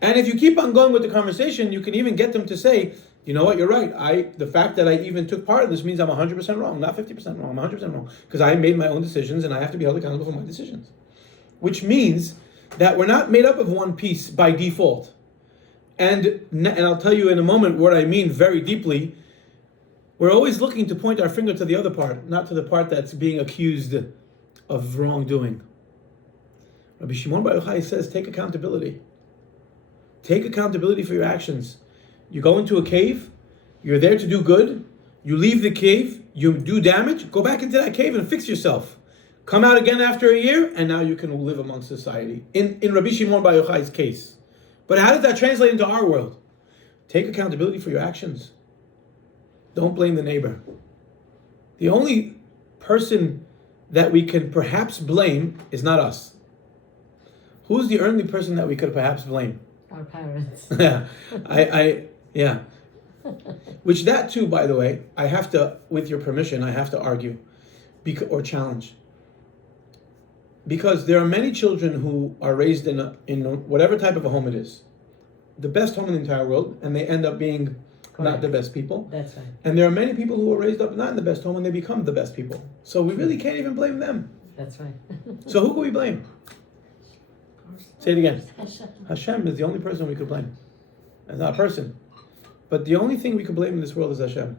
And if you keep on going with the conversation, you can even get them to say, you know what, you're right. The fact that I even took part of this means I'm 100% wrong, not 50% wrong, I'm 100% wrong. Because I made my own decisions and I have to be held accountable for my decisions. Which means that we're not made up of one piece by default. And I'll tell you in a moment what I mean very deeply. We're always looking to point our finger to the other part, not to the part that's being accused of wrongdoing. Rabbi Shimon bar Yochai says, take accountability. Take accountability for your actions. You go into a cave, you're there to do good, you leave the cave, you do damage, go back into that cave and fix yourself. Come out again after a year, and now you can live amongst society. In Rabbi Shimon bar Yochai's case. But how does that translate into our world? Take accountability for your actions. Don't blame the neighbor. The only person that we can perhaps blame is not us. Who's the only person that we could perhaps blame? Our parents. Yeah. Which that too, by the way, I have to, with your permission, I have to argue or challenge. Because there are many children who are raised in whatever type of a home it is, the best home in the entire world, and they end up being not the best people. That's right. And there are many people who are raised up not in the best home and they become the best people. So we really can't even blame them. That's right. So who can we blame? Say it again. Hashem is the only person we could blame. It's not a person. But the only thing we can blame in this world is Hashem.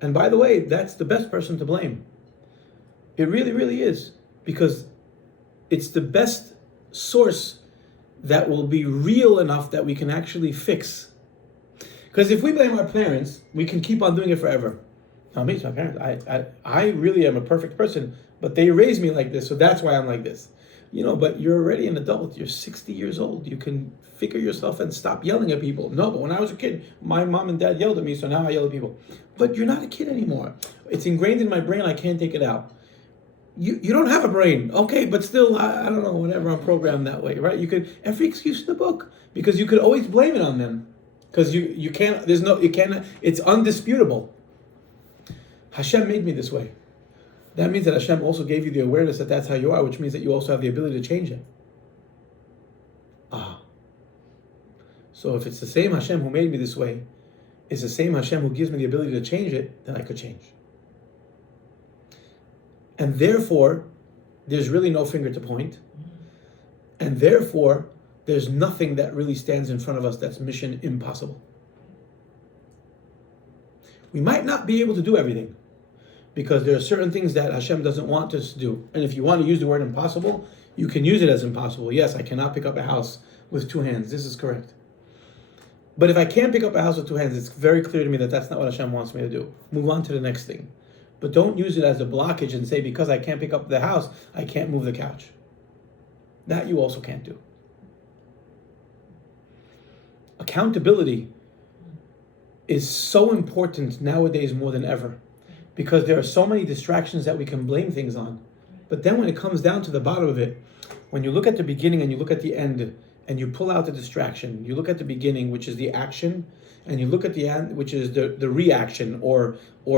And by the way, that's the best person to blame. It really, really is. Because it's the best source that will be real enough that we can actually fix. Because if we blame our parents, we can keep on doing it forever. Now, me, it's my parents. I really am a perfect person, but they raised me like this, so that's why I'm like this. But you're already an adult. You're 60 years old. You can figure yourself and stop yelling at people. No, but when I was a kid, my mom and dad yelled at me, so now I yell at people. But you're not a kid anymore. It's ingrained in my brain. I can't take it out. You don't have a brain, okay? But still, I don't know. Whenever I'm programmed that way, right? You could every excuse in the book because you could always blame it on them because you can't. You can't. It's undisputable. Hashem made me this way. That means that Hashem also gave you the awareness that that's how you are, which means that you also have the ability to change it. So if it's the same Hashem who made me this way, is the same Hashem who gives me the ability to change it, then I could change. And therefore, there's really no finger to point. And therefore, there's nothing that really stands in front of us that's mission impossible. We might not be able to do everything, because there are certain things that Hashem doesn't want us to do. And if you want to use the word impossible, you can use it as impossible. Yes, I cannot pick up a house with two hands. This is correct. But if I can't pick up a house with two hands, it's very clear to me that that's not what Hashem wants me to do. Move on to the next thing. But don't use it as a blockage and say, because I can't pick up the house, I can't move the couch. That you also can't do. Accountability is so important nowadays more than ever, because there are so many distractions that we can blame things on. But then when it comes down to the bottom of it, when you look at the beginning and you look at the end, and you pull out the distraction, you look at the beginning, which is the action, and you look at the end, which is the reaction, or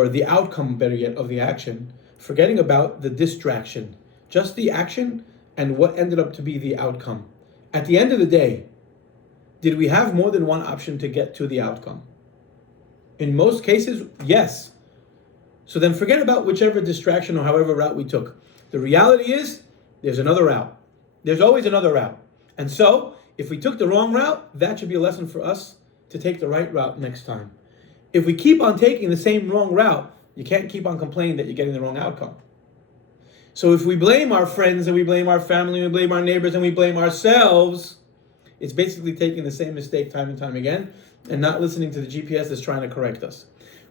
the outcome, better yet, of the action, forgetting about the distraction, just the action and what ended up to be the outcome. At the end of the day, did we have more than one option to get to the outcome? In most cases, yes. So then forget about whichever distraction or however route we took. The reality is, there's another route. There's always another route. And so, if we took the wrong route, that should be a lesson for us to take the right route next time. If we keep on taking the same wrong route, you can't keep on complaining that you're getting the wrong outcome. So if we blame our friends and we blame our family and we blame our neighbors and we blame ourselves, it's basically taking the same mistake time and time again and not listening to the GPS that's trying to correct us.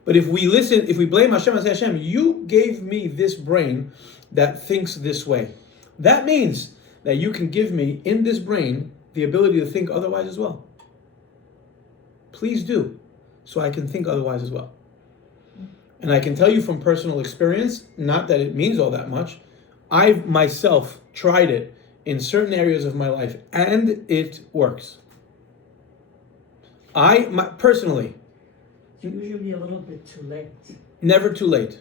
But if we listen, if we blame Hashem and say, Hashem, you gave me this brain that thinks this way. That means that you can give me in this brain the ability to think otherwise as well. Please do, so I can think otherwise as well. And I can tell you from personal experience, not that it means all that much, I've myself tried it in certain areas of my life, and it works. Personally, It's usually a little bit too late. never too late.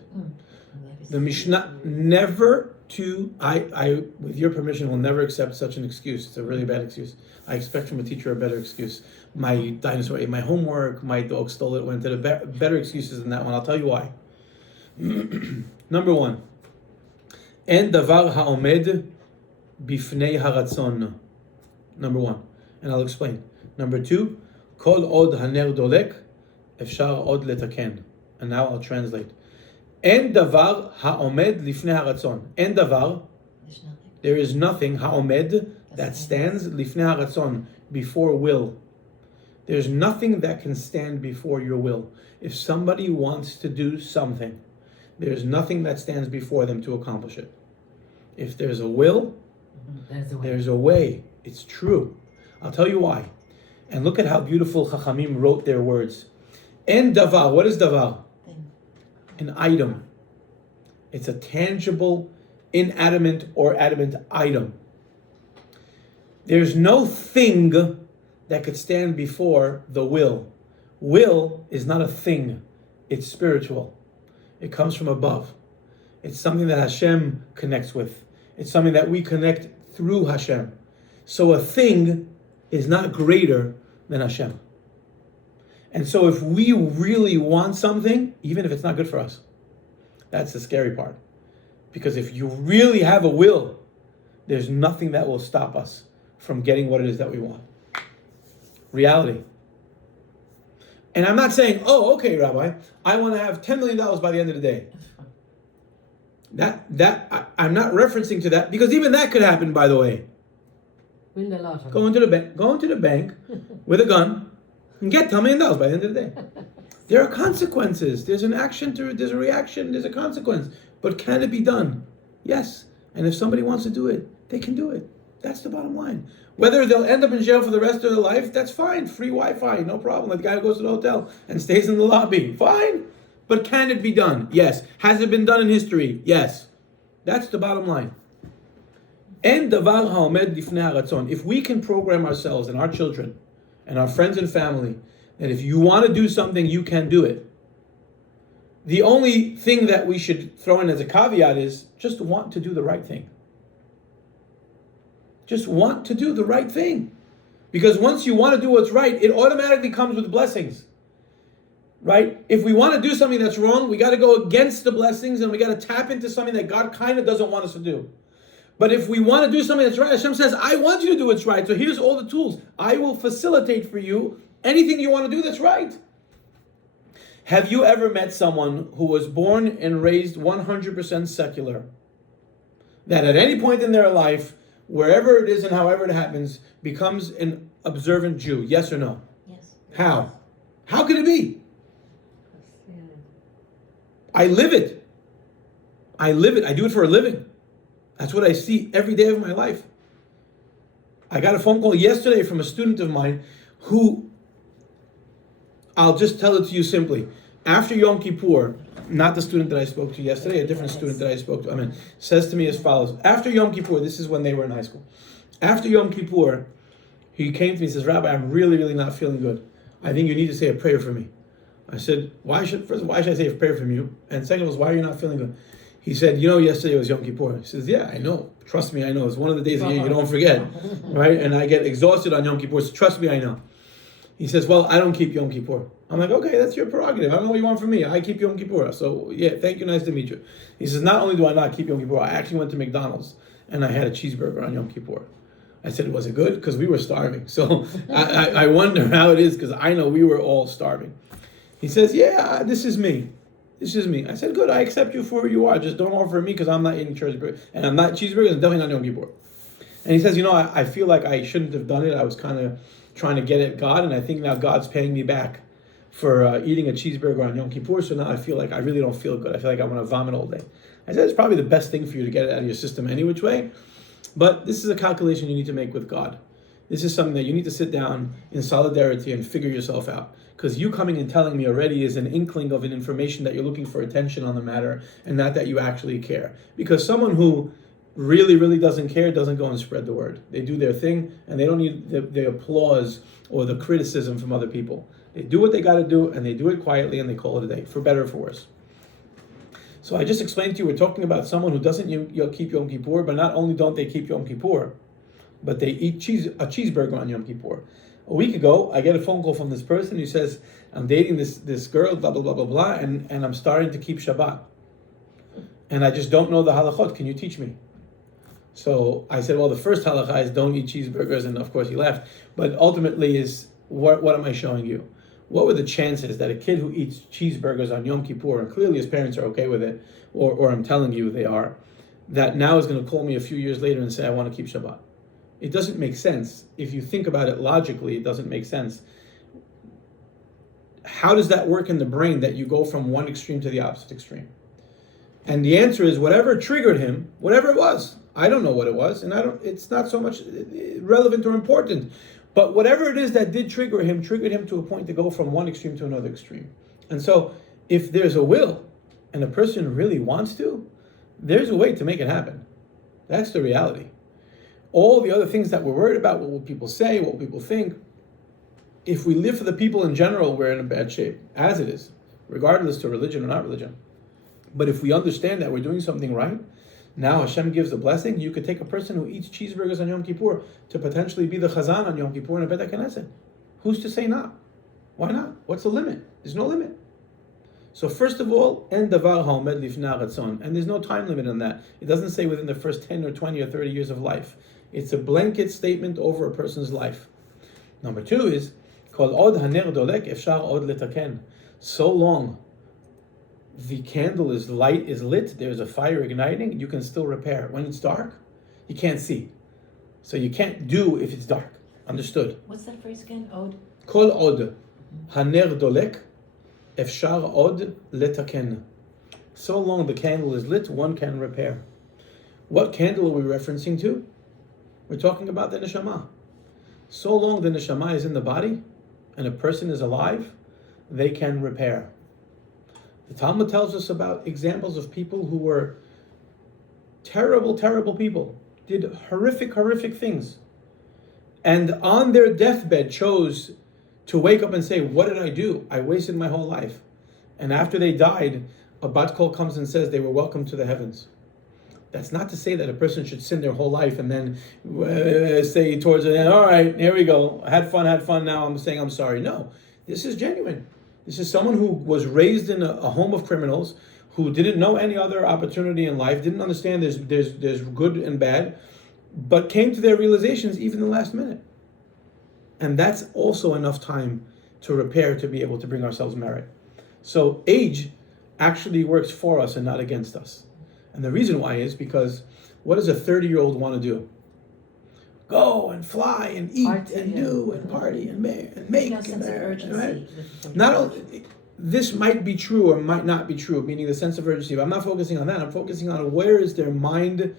The Mishnah, never too, I, with your permission, will never accept such an excuse. It's a really bad excuse. I expect from a teacher a better excuse. My dinosaur ate my homework, my dog stole it, went to the better excuses than that one. I'll tell you why. Number one, En davar ha'omed bifnei haratzon. Number one, and I'll explain. Number two, Kol od haner dolek, efshar od letaken. And now I'll translate. En davar ha'omed lifnei haratzon. En davar, There's nothing. there is nothing, ha'omed, that stands lifnei haratzon, before will. There's nothing that can stand before your will. If somebody wants to do something, there's nothing that stands before them to accomplish it. If there's a will, there's a way. It's true. I'll tell you why. And look at how beautiful Chachamim wrote their words. En davar, what is davar? Thing. An item. It's a tangible, inanimate or adamant item. There's no thing that could stand before the will. Will is not a thing. It's spiritual. It comes from above. It's something that Hashem connects with. It's something that we connect through Hashem. So a thing is not greater than Hashem. And so if we really want something, even if it's not good for us, that's the scary part. Because if you really have a will, there's nothing that will stop us from getting what it is that we want. Reality. And I'm not saying, oh, okay, Rabbi, I want to have $10 million by the end of the day. I'm not referencing to that, because even that could happen, by the way. Win the lottery. Go into the bank with a gun and get $10 million by the end of the day. There are consequences. There's an action there's a reaction, there's a consequence. But can it be done? Yes. And if somebody wants to do it, they can do it. That's the bottom line. Whether they'll end up in jail for the rest of their life, that's fine. Free Wi-Fi, no problem. Like the guy who goes to the hotel and stays in the lobby, fine. But can it be done? Yes. Has it been done in history? Yes. That's the bottom line. En davar haomed lifnei haratzon. If we can program ourselves and our children and our friends and family that if you want to do something, you can do it. The only thing that we should throw in as a caveat is just want to do the right thing. Just want to do the right thing. Because once you want to do what's right, it automatically comes with blessings. Right? If we want to do something that's wrong, we got to go against the blessings and we got to tap into something that God kind of doesn't want us to do. But if we want to do something that's right, Hashem says, I want you to do what's right. So here's all the tools. I will facilitate for you anything you want to do that's right. Have you ever met someone who was born and raised 100% secular? That at any point in their life, wherever it is and however it happens, becomes an observant Jew? Yes or no? Yes. How? How could it be? I live it. I live it. I do it for a living. That's what I see every day of my life. I got a phone call yesterday from a student of mine who, I'll just tell it to you simply. After Yom Kippur, not the student that I spoke to yesterday, a different student that I spoke to, says to me as follows. After Yom Kippur, this is when they were in high school. After Yom Kippur, he came to me and says, Rabbi, I'm really, really not feeling good. I think you need to say a prayer for me. I said, why should I say a prayer from you? And second was, why are you not feeling good? He said, yesterday was Yom Kippur. He says, yeah, I know. Trust me, I know. It's one of the days of the year you don't forget, right? And I get exhausted on Yom Kippur, so trust me, I know. He says, well, I don't keep Yom Kippur. I'm like, okay, that's your prerogative. I don't know what you want from me. I keep Yom Kippur. So, yeah, thank you. Nice to meet you. He says, not only do I not keep Yom Kippur, I actually went to McDonald's and I had a cheeseburger on Yom Kippur. I said, was it good? Because we were starving. So I wonder how it is because I know we were all starving. He says, yeah, this is me. This is me. I said, good, I accept you for who you are. Just don't offer me because I'm not eating cheeseburgers. And I'm not cheeseburgers and definitely not Yom Kippur. And he says, I feel like I shouldn't have done it. I was kind of trying to get at God, and I think now God's paying me back for eating a cheeseburger on Yom Kippur. So now I feel like I really don't feel good. I feel like I want to vomit all day. I said, it's probably the best thing for you to get it out of your system any which way. But this is a calculation you need to make with God. This is something that you need to sit down in solidarity and figure yourself out. Because you coming and telling me already is an inkling of an information that you're looking for attention on the matter and not that you actually care. Because someone who really, really doesn't care doesn't go and spread the word. They do their thing and they don't need the applause or the criticism from other people. They do what they got to do and they do it quietly and they call it a day, for better or for worse. So I just explained to you, we're talking about someone who doesn't keep Yom Kippur, but not only don't they keep Yom Kippur, but they eat a cheeseburger on Yom Kippur. A week ago, I get a phone call from this person who says, I'm dating this girl, blah, blah, blah, blah, blah, and I'm starting to keep Shabbat. And I just don't know the halachot. Can you teach me? So I said, well, the first halakha is don't eat cheeseburgers, and of course he left. But ultimately is, what am I showing you? What were the chances that a kid who eats cheeseburgers on Yom Kippur, and clearly his parents are okay with it, or I'm telling you they are, that now is going to call me a few years later and say, I want to keep Shabbat? It doesn't make sense. If you think about it logically, it doesn't make sense. How does that work in the brain that you go from one extreme to the opposite extreme? And the answer is whatever triggered him, whatever it was. I don't know what it was, and it's not so much relevant or important. But whatever it is that did triggered him to a point to go from one extreme to another extreme. And so if there's a will and a person really wants to, there's a way to make it happen. That's the reality. All the other things that we're worried about, what will people say, what will people think, if we live for the people in general, we're in a bad shape, as it is, regardless to religion or not religion. But if we understand that we're doing something right, now Hashem gives a blessing. You could take a person who eats cheeseburgers on Yom Kippur to potentially be the chazan on Yom Kippur in a Bet HaKnesset. Who's to say not? Why not? What's the limit? There's no limit. So first of all, en davar haomed lifnei haratzon, and there's no time limit on that. It doesn't say within the first 10 or 20 or 30 years of life. It's a blanket statement over a person's life. Number two is, kol od haner dolek efshar od letaken. So long the candle is lit, there's a fire igniting, you can still repair. When it's dark, you can't see. So you can't do if it's dark. Understood? What's that phrase again? Ode? Kol od haner dolek, efshar od letaken. So long the candle is lit, one can repair. What candle are we referencing to? We're talking about the neshama. So long the neshama is in the body and a person is alive, they can repair. The Talmud tells us about examples of people who were terrible, terrible people, did horrific, horrific things, and on their deathbed chose to wake up and say, what did I do? I wasted my whole life. And after they died, a bat kol comes and says they were welcome to the heavens. That's not to say that a person should sin their whole life and then say towards the end, all right, here we go. I had fun, now I'm saying I'm sorry. No, this is genuine. This is someone who was raised in a home of criminals, who didn't know any other opportunity in life, didn't understand there's good and bad, but came to their realizations even the last minute. And that's also enough time to repair, to be able to bring ourselves merit. So age actually works for us and not against us. And the reason why is because what does a 30-year-old want to do? Go and fly and eat Party, and yeah. do and party and make. No sense of urgency. Right? Not only, this might be true or might not be true, meaning the sense of urgency. But I'm not focusing on that. I'm focusing on where is their mind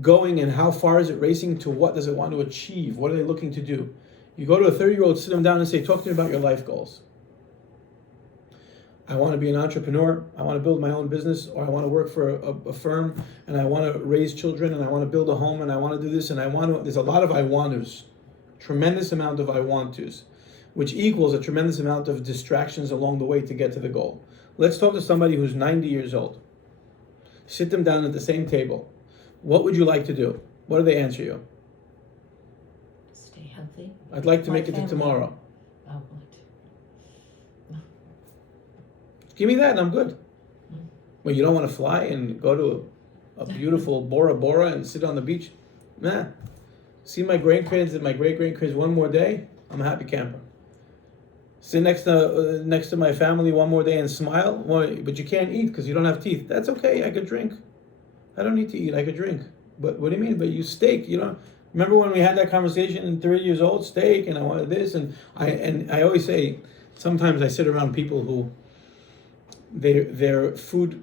going and how far is it racing to what does it want to achieve? What are they looking to do? You go to a 30-year-old, sit them down and say, talk to me about your life goals. I want to be an entrepreneur, I want to build my own business, or I want to work for a firm, and I want to raise children, and I want to build a home, and I want to do this, and I want to, there's a lot of I want to's, tremendous amount of I want to's, which equals a tremendous amount of distractions along the way to get to the goal. Let's talk to somebody who's 90 years old. Sit them down at the same table. What would you like to do? What do they answer you? Stay healthy. I'd like to My make it to family. tomorrow. Oh, what? Give me that and I'm good. Well, you don't want to fly and go to a beautiful Bora Bora and sit on the beach? Nah. See my grandkids and my great-grandkids one more day, I'm a happy camper. Sit next to my family one more day and smile, but you can't eat because you don't have teeth. That's okay, I could drink. I don't need to eat, I could drink. But what do you mean? But you steak, you know? Remember when we had that conversation at 30 years old, steak, and I wanted this, and I always say, sometimes I sit around people who, they're food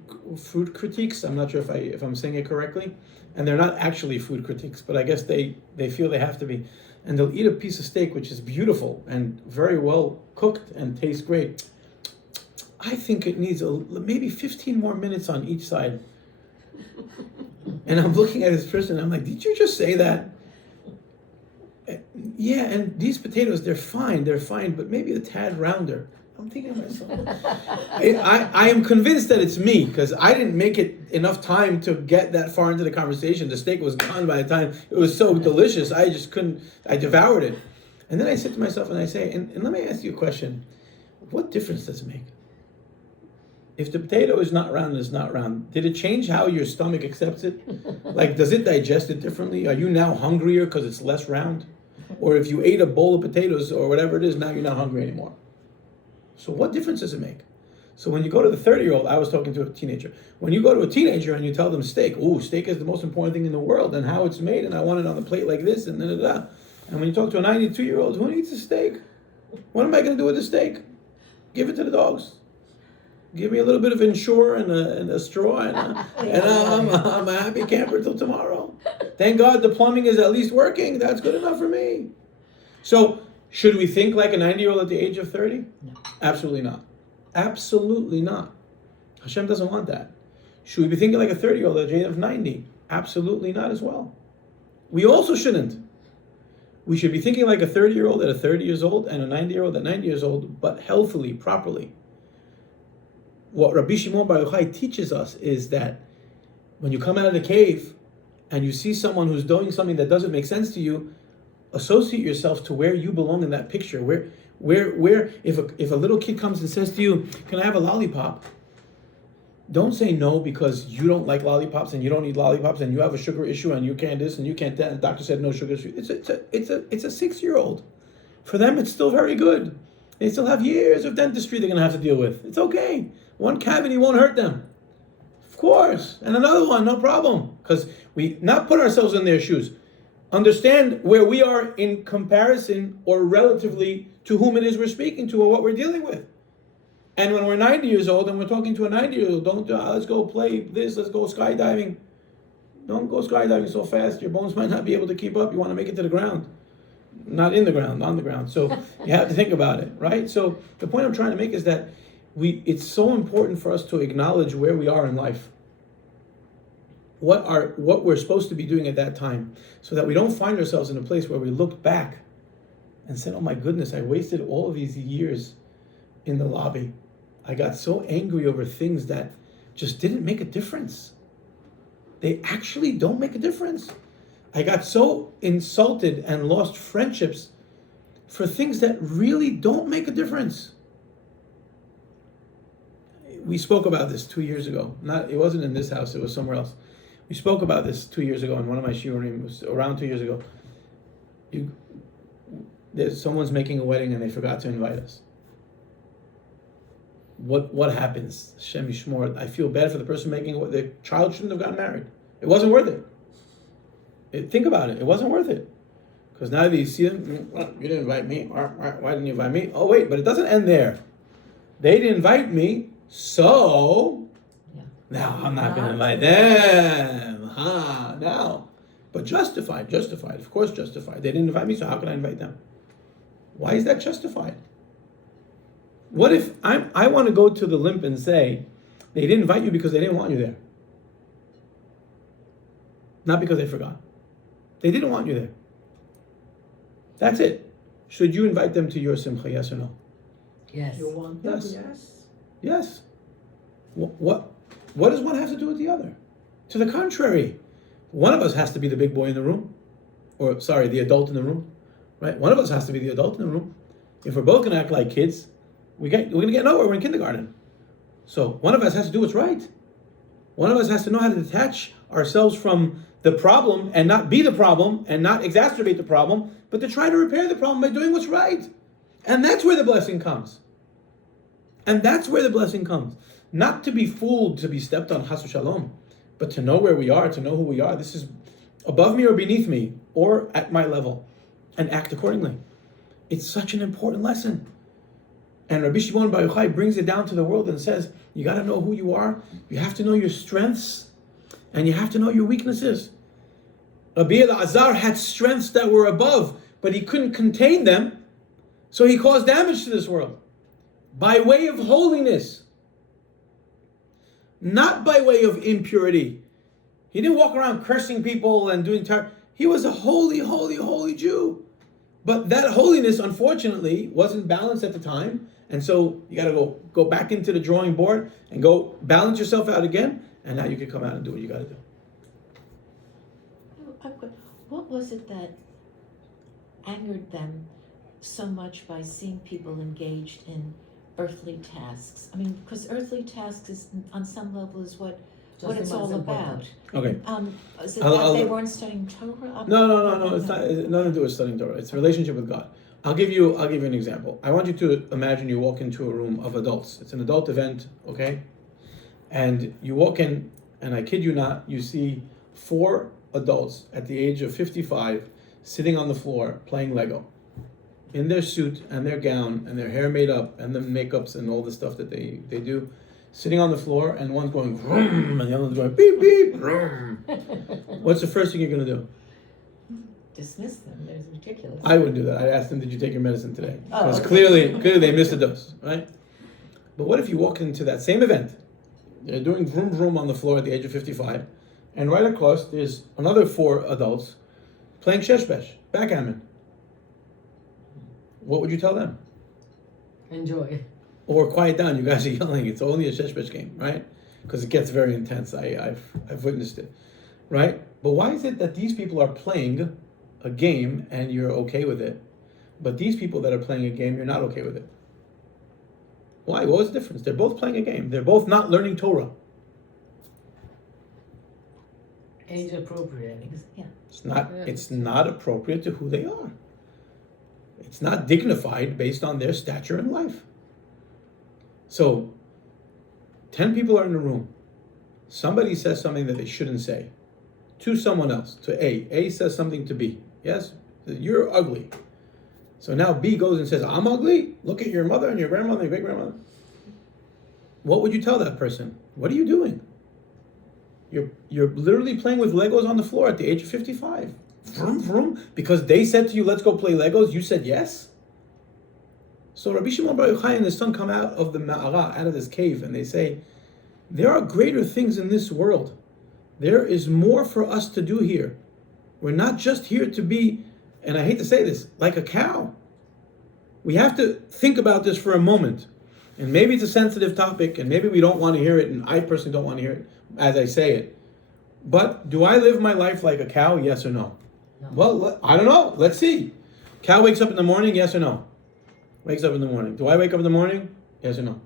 critiques. I'm not sure if I'm saying it correctly, and they're not actually food critiques, but I guess they feel they have to be, and they'll eat a piece of steak which is beautiful and very well cooked and tastes great. I think it needs maybe 15 more minutes on each side. And I'm looking at this person, I'm like, did you just say that? Yeah, and these potatoes, they're fine, but maybe a tad rounder. I'm thinking to myself, I am convinced that it's me, because I didn't make it enough time to get that far into the conversation. The steak was gone by the time. It was so delicious, I just couldn't, I devoured it. And then I sit to myself and I say, and let me ask you a question. What difference does it make? If the potato is not round and it's not round, did it change how your stomach accepts it? Like, does it digest it differently? Are you now hungrier because it's less round? Or if you ate a bowl of potatoes or whatever it is, now you're not hungry anymore. So what difference does it make? So when you go to the 30-year-old, I was talking to a teenager. When you go to a teenager and you tell them steak is the most important thing in the world, and how it's made, and I want it on the plate like this, and da-da-da. And when you talk to a 92-year-old, who needs a steak? What am I going to do with the steak? Give it to the dogs. Give me a little bit of Ensure and a straw, and I'm a happy camper till tomorrow. Thank God the plumbing is at least working. That's good enough for me. So, should we think like a 90-year-old at the age of 30? No. Absolutely not. Absolutely not. Hashem doesn't want that. Should we be thinking like a 30-year-old at the age of 90? Absolutely not as well. We also shouldn't. We should be thinking like a 30-year-old at 30 years old and a 90-year-old at 90 years old, but healthily, properly. What Rabbi Shimon bar Yochai teaches us is that when you come out of the cave and you see someone who's doing something that doesn't make sense to you, associate yourself to where you belong in that picture. Where if a little kid comes and says to you, "Can I have a lollipop?" Don't say no because you don't like lollipops and you don't eat lollipops and you have a sugar issue and you can't this and you can't that. And the doctor said no sugar issue. It's a 6-year-old. For them, it's still very good. They still have years of dentistry they're going to have to deal with. It's okay. One cavity won't hurt them. Of course. And another one, no problem. Because we not put ourselves in their shoes. Understand where we are in comparison or relatively to whom it is we're speaking to or what we're dealing with. And when we're 90 years old and we're talking to a 90-year-old, don't let's go play this, let's go skydiving. Don't go skydiving so fast, your bones might not be able to keep up. You want to make it to the ground. Not in the ground, on the ground. So you have to think about it, right? So the point I'm trying to make is that it's so important for us to acknowledge where we are in life. What we're supposed to be doing at that time, so that we don't find ourselves in a place where we look back and said, oh my goodness, I wasted all of these years in the lobby. I got so angry over things that just didn't make a difference. They actually don't make a difference. I got so insulted and lost friendships for things that really don't make a difference. We spoke about this 2 years ago. It wasn't in this house, it was somewhere else. We spoke about this 2 years ago in one of my shiurim. It was around 2 years ago. Someone's making a wedding and they forgot to invite us. What happens? Shem Yishmor. I feel bad for the person making it. The child shouldn't have gotten married. It wasn't worth it. Think about it. It wasn't worth it. Because now that you see them, you didn't invite me. Why didn't you invite me? Oh wait, but it doesn't end there. They didn't invite me, so now I'm not going to invite them. Now. But justified. Of course justified. They didn't invite me, so how can I invite them? Why is that justified? What if I want to go to the limp and say, they didn't invite you because they didn't want you there? Not because they forgot. They didn't want you there. That's it. Should you invite them to your simcha, yes or no? Yes. You want them? Yes. Yes. Yes. What does one have to do with the other? To the contrary. One of us has to be the big boy in the room. The adult in the room. Right? One of us has to be the adult in the room. If we're both going to act like kids, we're going to get nowhere. We're in kindergarten. So one of us has to do what's right. One of us has to know how to detach ourselves from the problem and not be the problem and not exacerbate the problem, but to try to repair the problem by doing what's right. And that's where the blessing comes. Not to be fooled, to be stepped on, chas v'shalom, but to know where we are, to know who we are. This is above me or beneath me or at my level, and act accordingly. It's such an important lesson. And Rabbi Shimon bar Yochai brings it down to the world and says, you got to know who you are, you have to know your strengths, and you have to know your weaknesses. Rabbi Elazar had strengths that were above, but he couldn't contain them, so he caused damage to this world. By way of holiness. Not by way of impurity. He didn't walk around cursing people and doing he was a holy, holy, holy Jew. But that holiness, unfortunately, wasn't balanced at the time. And so you got to go back into the drawing board and go balance yourself out again. And now you can come out and do what you got to do. What was it that angered them so much by seeing people engaged in earthly tasks? I mean, because earthly tasks is, on some level, is what it's all about. Okay. Is it that they weren't studying Torah? No. It's nothing to do with studying Torah. It's a relationship with God. I'll give you an example. I want you to imagine you walk into a room of adults. It's an adult event, okay? And you walk in, and I kid you not, you see 4 adults at the age of 55 sitting on the floor playing Lego, in their suit and their gown and their hair made up and the makeups and all the stuff that they do, sitting on the floor, and one's going vroom, and the other one's going beep beep vroom. What's the first thing you're going to do? Dismiss them. They're ridiculous. I wouldn't do that. I'd ask them, did you take your medicine today? Because okay. clearly they missed a dose, right? But what if you walk into that same event, they're doing vroom vroom on the floor at the age of 55, and right across there's another 4 adults playing sheshbesh, backgammon. What would you tell them? Enjoy. Or quiet down, you guys are yelling, it's only a sheshbesh game, right? Because it gets very intense. I've witnessed it, right? But why is it that these people are playing a game and you're okay with it, but these people that are playing a game, you're not okay with it? Why? What was the difference? They're both playing a game. They're both not learning Torah. Age appropriate. Yeah. It's not appropriate to who they are. It's not dignified based on their stature in life. So, 10 people are in a room. Somebody says something that they shouldn't say to someone else, to A. A says something to B. Yes? You're ugly. So now B goes and says, I'm ugly? Look at your mother and your grandmother and your great-grandmother. What would you tell that person? What are you doing? You're literally playing with Legos on the floor at the age of 55. Vroom, vroom. Because they said to you, let's go play Legos, you said yes? So Rabbi Shimon Bar Yochai and his son come out of the Ma'ara, out of this cave, and they say, there are greater things in this world. There is more for us to do here. We're not just here to be, and I hate to say this, like a cow. We have to think about this for a moment. And maybe it's a sensitive topic, and maybe we don't want to hear it, and I personally don't want to hear it as I say it. But do I live my life like a cow, yes or no? No. Well, I don't know. Let's see. Cow wakes up in the morning, yes or no? Wakes up in the morning. Do I wake up in the morning? Yes or no?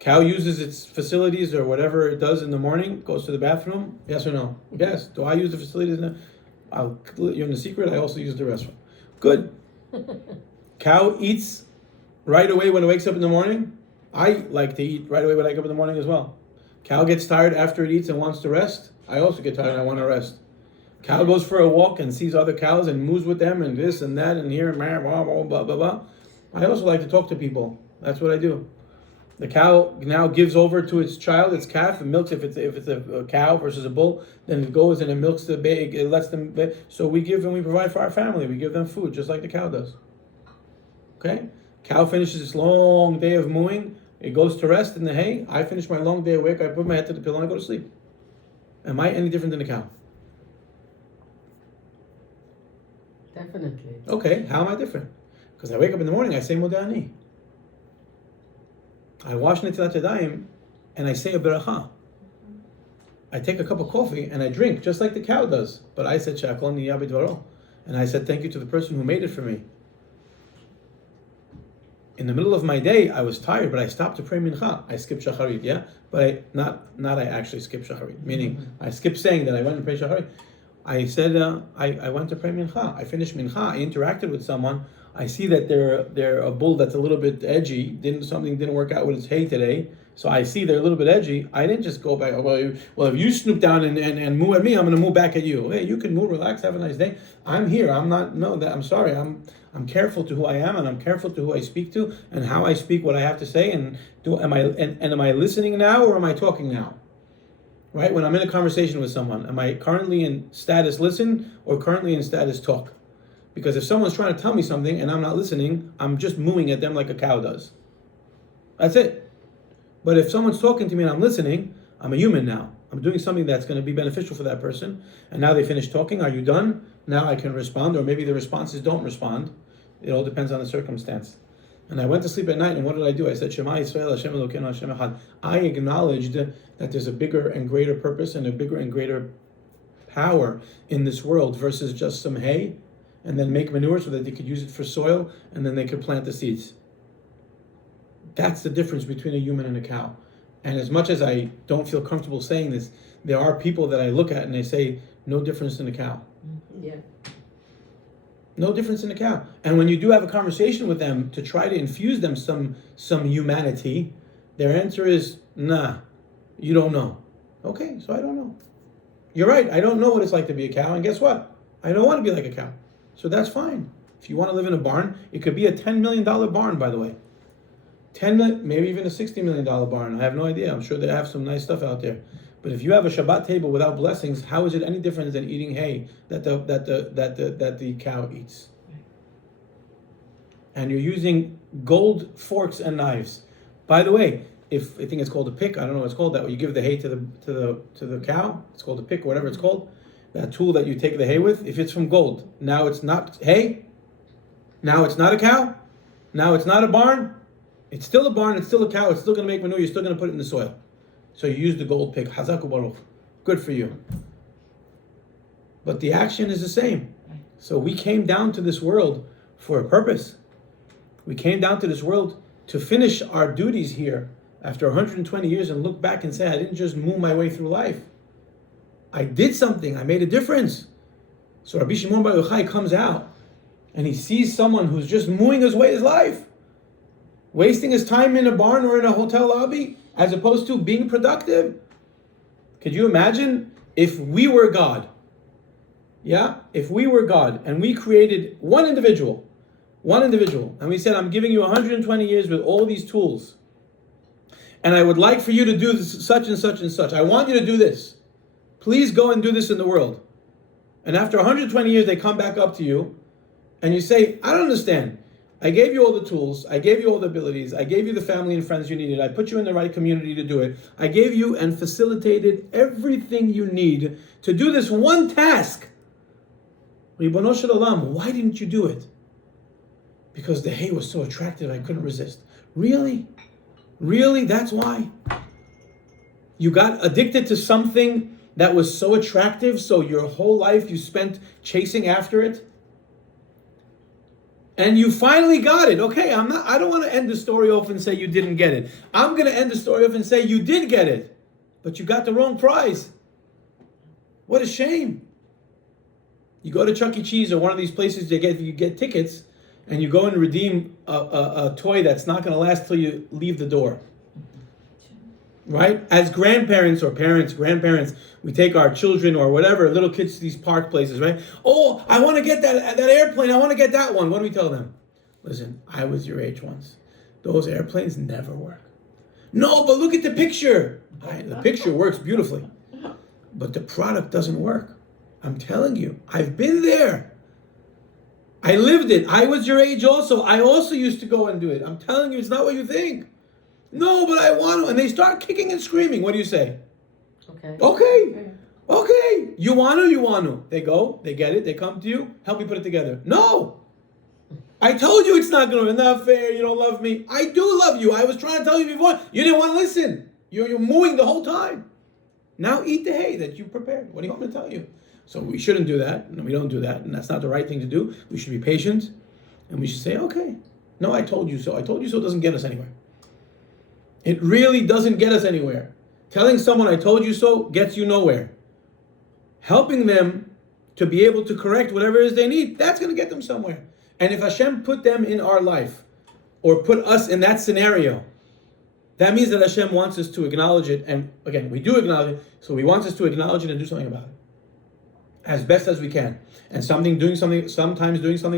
Cow uses its facilities or whatever it does in the morning, goes to the bathroom, yes or no? Yes. Do I use the facilities? I'll let you in the secret, I also use the restroom. Good. Cow eats right away when it wakes up in the morning. I like to eat right away when I wake up in the morning as well. Cow gets tired after it eats and wants to rest. I also get tired and I want to rest. Cow goes for a walk and sees other cows and moves with them and this and that and here and blah, blah, blah, blah, blah. I also like to talk to people. That's what I do. The cow now gives over to its child, its calf, and milks. If it's a cow versus a bull, then it goes and it milks the baby. It lets them. So we give and we provide for our family. We give them food just like the cow does. Okay. Cow finishes its long day of mooing. It goes to rest in the hay. I finish my long day awake. I put my head to the pillow and I go to sleep. Am I any different than a cow? Definitely. Okay. How am I different? Because I wake up in the morning. I say Modani. I wash Netilat Yadayim and I say a beracha. I take a cup of coffee and I drink just like the cow does. But I said Shakol Niyah B'dvaro. And I said thank you to the person who made it for me. In the middle of my day, I was tired, but I stopped to pray mincha. I skipped shacharit, yeah? But I actually skipped shacharit. Meaning, I skipped saying that I went and prayed shacharit. I said, I went to pray mincha. I finished mincha. I interacted with someone. I see that they're a bull that's a little bit edgy. Something didn't work out with its hay today. So I see they're a little bit edgy. I didn't just go back, well, if you snoop down and moo at me, I'm going to moo back at you. Hey, you can moo, relax, have a nice day. I'm here. I'm sorry. I'm careful to who I am, and I'm careful to who I speak to, and how I speak, what I have to say, and am I listening now or am I talking now? Right? When I'm in a conversation with someone, am I currently in status listen or currently in status talk? Because if someone's trying to tell me something and I'm not listening, I'm just mooing at them like a cow does. That's it. But if someone's talking to me and I'm listening, I'm a human now. I'm doing something that's going to be beneficial for that person. And now they finish talking. Are you done? Now I can respond, or maybe the responses don't respond. It all depends on the circumstance. And I went to sleep at night, and what did I do? I said, Shema Yisrael, Hashem Elokeinu, Hashem Echad. I acknowledged that there's a bigger and greater purpose and a bigger and greater power in this world versus just some hay, and then make manure so that they could use it for soil, and then they could plant the seeds. That's the difference between a human and a cow. And as much as I don't feel comfortable saying this, there are people that I look at and they say, no difference in a cow. Yeah. No difference in a cow. And when you do have a conversation with them to try to infuse them some humanity, their answer is, nah, you don't know. Okay, so I don't know. You're right, I don't know what it's like to be a cow, and guess what? I don't want to be like a cow. So that's fine. If you want to live in a barn, it could be a $10 million barn, by the way. Maybe even a $60 million barn. I have no idea. I'm sure they have some nice stuff out there. But if you have a Shabbat table without blessings, how is it any different than eating hay that the cow eats? And you're using gold forks and knives. By the way, if I think it's called a pick, I don't know what it's called. That way you give the hay to the cow. It's called a pick, or whatever it's called. That tool that you take the hay with. If it's from gold, now it's not hay. Now it's not a cow. Now it's not a barn. It's still a barn. It's still a cow. It's still going to make manure. You're still going to put it in the soil. So you use the gold pick. Hazaku Baruch. Good for you. But the action is the same. So we came down to this world for a purpose. We came down to this world to finish our duties here after 120 years and look back and say, I didn't just move my way through life. I did something. I made a difference. So Rabbi Shimon Bar Yochai comes out and he sees someone who's just mooing his way his life, wasting his time in a barn or in a hotel lobby, as opposed to being productive. Could you imagine if we were God Yeah? If we were God and we created one individual, and we said, I'm giving you 120 years with all these tools, and I would like for you to do this, such and such and such. I want you to do this. Please go and do this in the world. And after 120 years, they come back up to you, and you say, I don't understand. I gave you all the tools. I gave you all the abilities. I gave you the family and friends you needed. I put you in the right community to do it. I gave you and facilitated everything you need to do this one task. Ribono shel olam, why didn't you do it? Because the hay was so attractive, I couldn't resist. Really? Really? That's why? You got addicted to something that was so attractive, so your whole life you spent chasing after it? And you finally got it. Okay, I don't want to end the story off and say you didn't get it. I'm going to end the story off and say you did get it, but you got the wrong prize. What a shame. You go to Chuck E. Cheese or one of these places you get tickets, and you go and redeem a toy that's not going to last till you leave the door. Right? As grandparents or parents, grandparents, we take our children or whatever, little kids to these park places, right? Oh, I want to get that airplane. I want to get that one. What do we tell them? Listen, I was your age once. Those airplanes never work. No, but look at the picture. The picture works beautifully, but the product doesn't work. I'm telling you, I've been there. I lived it. I was your age also. I also used to go and do it. I'm telling you, it's not what you think. No, but I want to. And they start kicking and screaming. What do you say? Okay. You want to. They go, they get it, they come to you, help me put it together. No. I told you it's not going to be not fair. You don't love me. I do love you. I was trying to tell you before. You didn't want to listen. You're mooing the whole time. Now eat the hay that you prepared. What do you want me to tell you? So we shouldn't do that. And we don't do that. And that's not the right thing to do. We should be patient. And we should say, okay. No, I told you so. I told you so doesn't get us anywhere. It really doesn't get us anywhere. Telling someone I told you so gets you nowhere. Helping them to be able to correct whatever it is they need, that's going to get them somewhere. And if Hashem put them in our life, or put us in that scenario, that means that Hashem wants us to acknowledge it. And again, we do acknowledge it, so He wants us to acknowledge it and do something about it. As best as we can. And sometimes doing something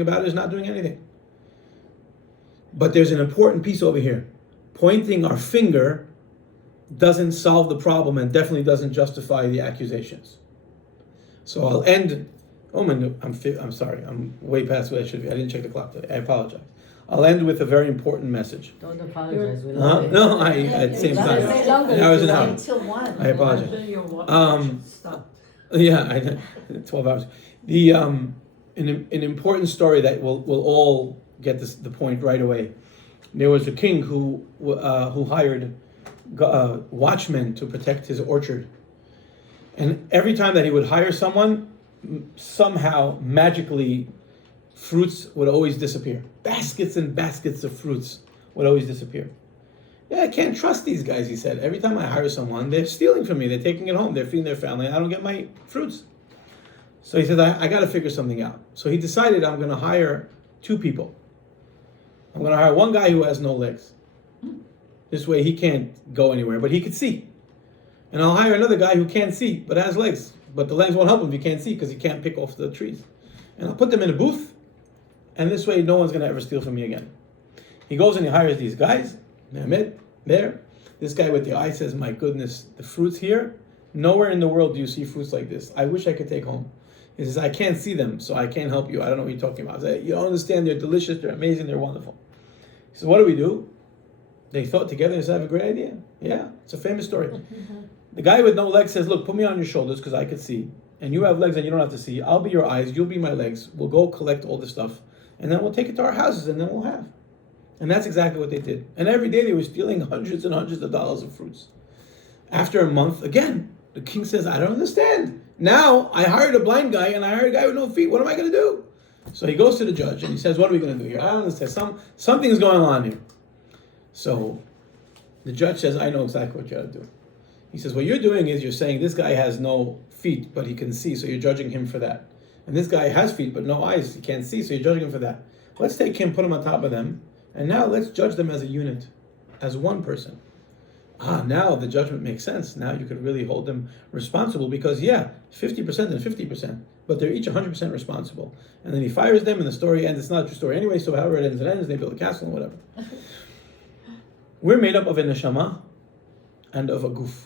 about it is not doing anything. But there's an important piece over here. Pointing our finger doesn't solve the problem and definitely doesn't justify the accusations. So I'll end. I'm sorry. I'm way past what I should be. I didn't check the clock today. I apologize. I'll end with a very important message. Don't apologize. We love it. No, at the same time. An hour is an hour. Until 1. I apologize. Stop. Yeah, 12 hours. An important story that will all get the point right away. There was a king who hired watchmen to protect his orchard. And every time that he would hire someone, somehow, magically, fruits would always disappear. Baskets and baskets of fruits would always disappear. Yeah, I can't trust these guys, he said. Every time I hire someone, they're stealing from me. They're taking it home. They're feeding their family. I don't get my fruits. So he said, I got to figure something out. So he decided, I'm going to hire 2 people. I'm going to hire one guy who has no legs. This way he can't go anywhere, but he could see. And I'll hire another guy who can't see, but has legs. But the legs won't help him if he can't see because he can't pick off the trees. And I'll put them in a booth, and this way no one's going to ever steal from me again. He goes and he hires these guys. There. This guy with the eye says, my goodness, the fruits here, nowhere in the world do you see fruits like this. I wish I could take home. He says, I can't see them, so I can't help you. I don't know what you're talking about. I say, you don't understand, they're delicious, they're amazing, they're wonderful. He says, what do? They thought together and said, I have a great idea. Yeah, it's a famous story. The guy with no legs says, look, put me on your shoulders because I could see. And you have legs and you don't have to see. I'll be your eyes, you'll be my legs. We'll go collect all this stuff. And then we'll take it to our houses and then we'll have. And that's exactly what they did. And every day they were stealing hundreds and hundreds of dollars of fruits. After a month, again, the king says, I don't understand. Now I hired a blind guy and I hired a guy with no feet. What am I going to do? So he goes to the judge and he says, what are we going to do here? I don't understand. Something's going on here. So the judge says, I know exactly what you got to do. He says, what you're doing is you're saying this guy has no feet, but he can see, so you're judging him for that. And this guy has feet, but no eyes, he can't see, so you're judging him for that. Let's take him, put him on top of them, and now let's judge them as a unit, as one person. Now the judgment makes sense. Now you could really hold them responsible because 50% and 50%, but they're each 100% responsible. And then he fires them, and the story ends. It's not a true story anyway, so however it ends. They build a castle and whatever. We're made up of a neshama and of a guf,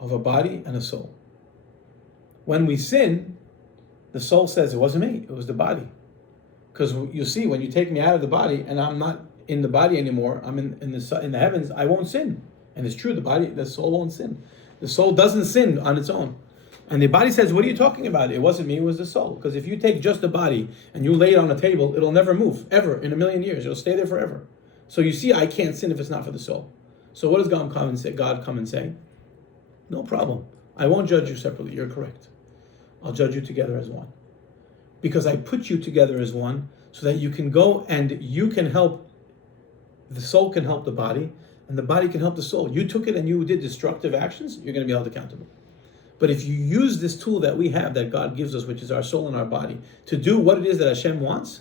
of a body and a soul. When we sin, the soul says, it wasn't me, it was the body. Because you see, when you take me out of the body and I'm not in the body anymore, I'm in the heavens, I won't sin. And it's true, the soul won't sin. The soul doesn't sin on its own. And the body says, what are you talking about? It wasn't me, it was the soul. Because if you take just the body and you lay it on a table, it'll never move, ever, in a million years. It'll stay there forever. So you see, I can't sin if it's not for the soul. So what does God come and say? No problem. I won't judge you separately, you're correct. I'll judge you together as one. Because I put you together as one so that you can go and you can help, the soul can help the body, and the body can help the soul. You took it and you did destructive actions, you're going to be held accountable. But if you use this tool that we have, that God gives us, which is our soul and our body, to do what it is that Hashem wants,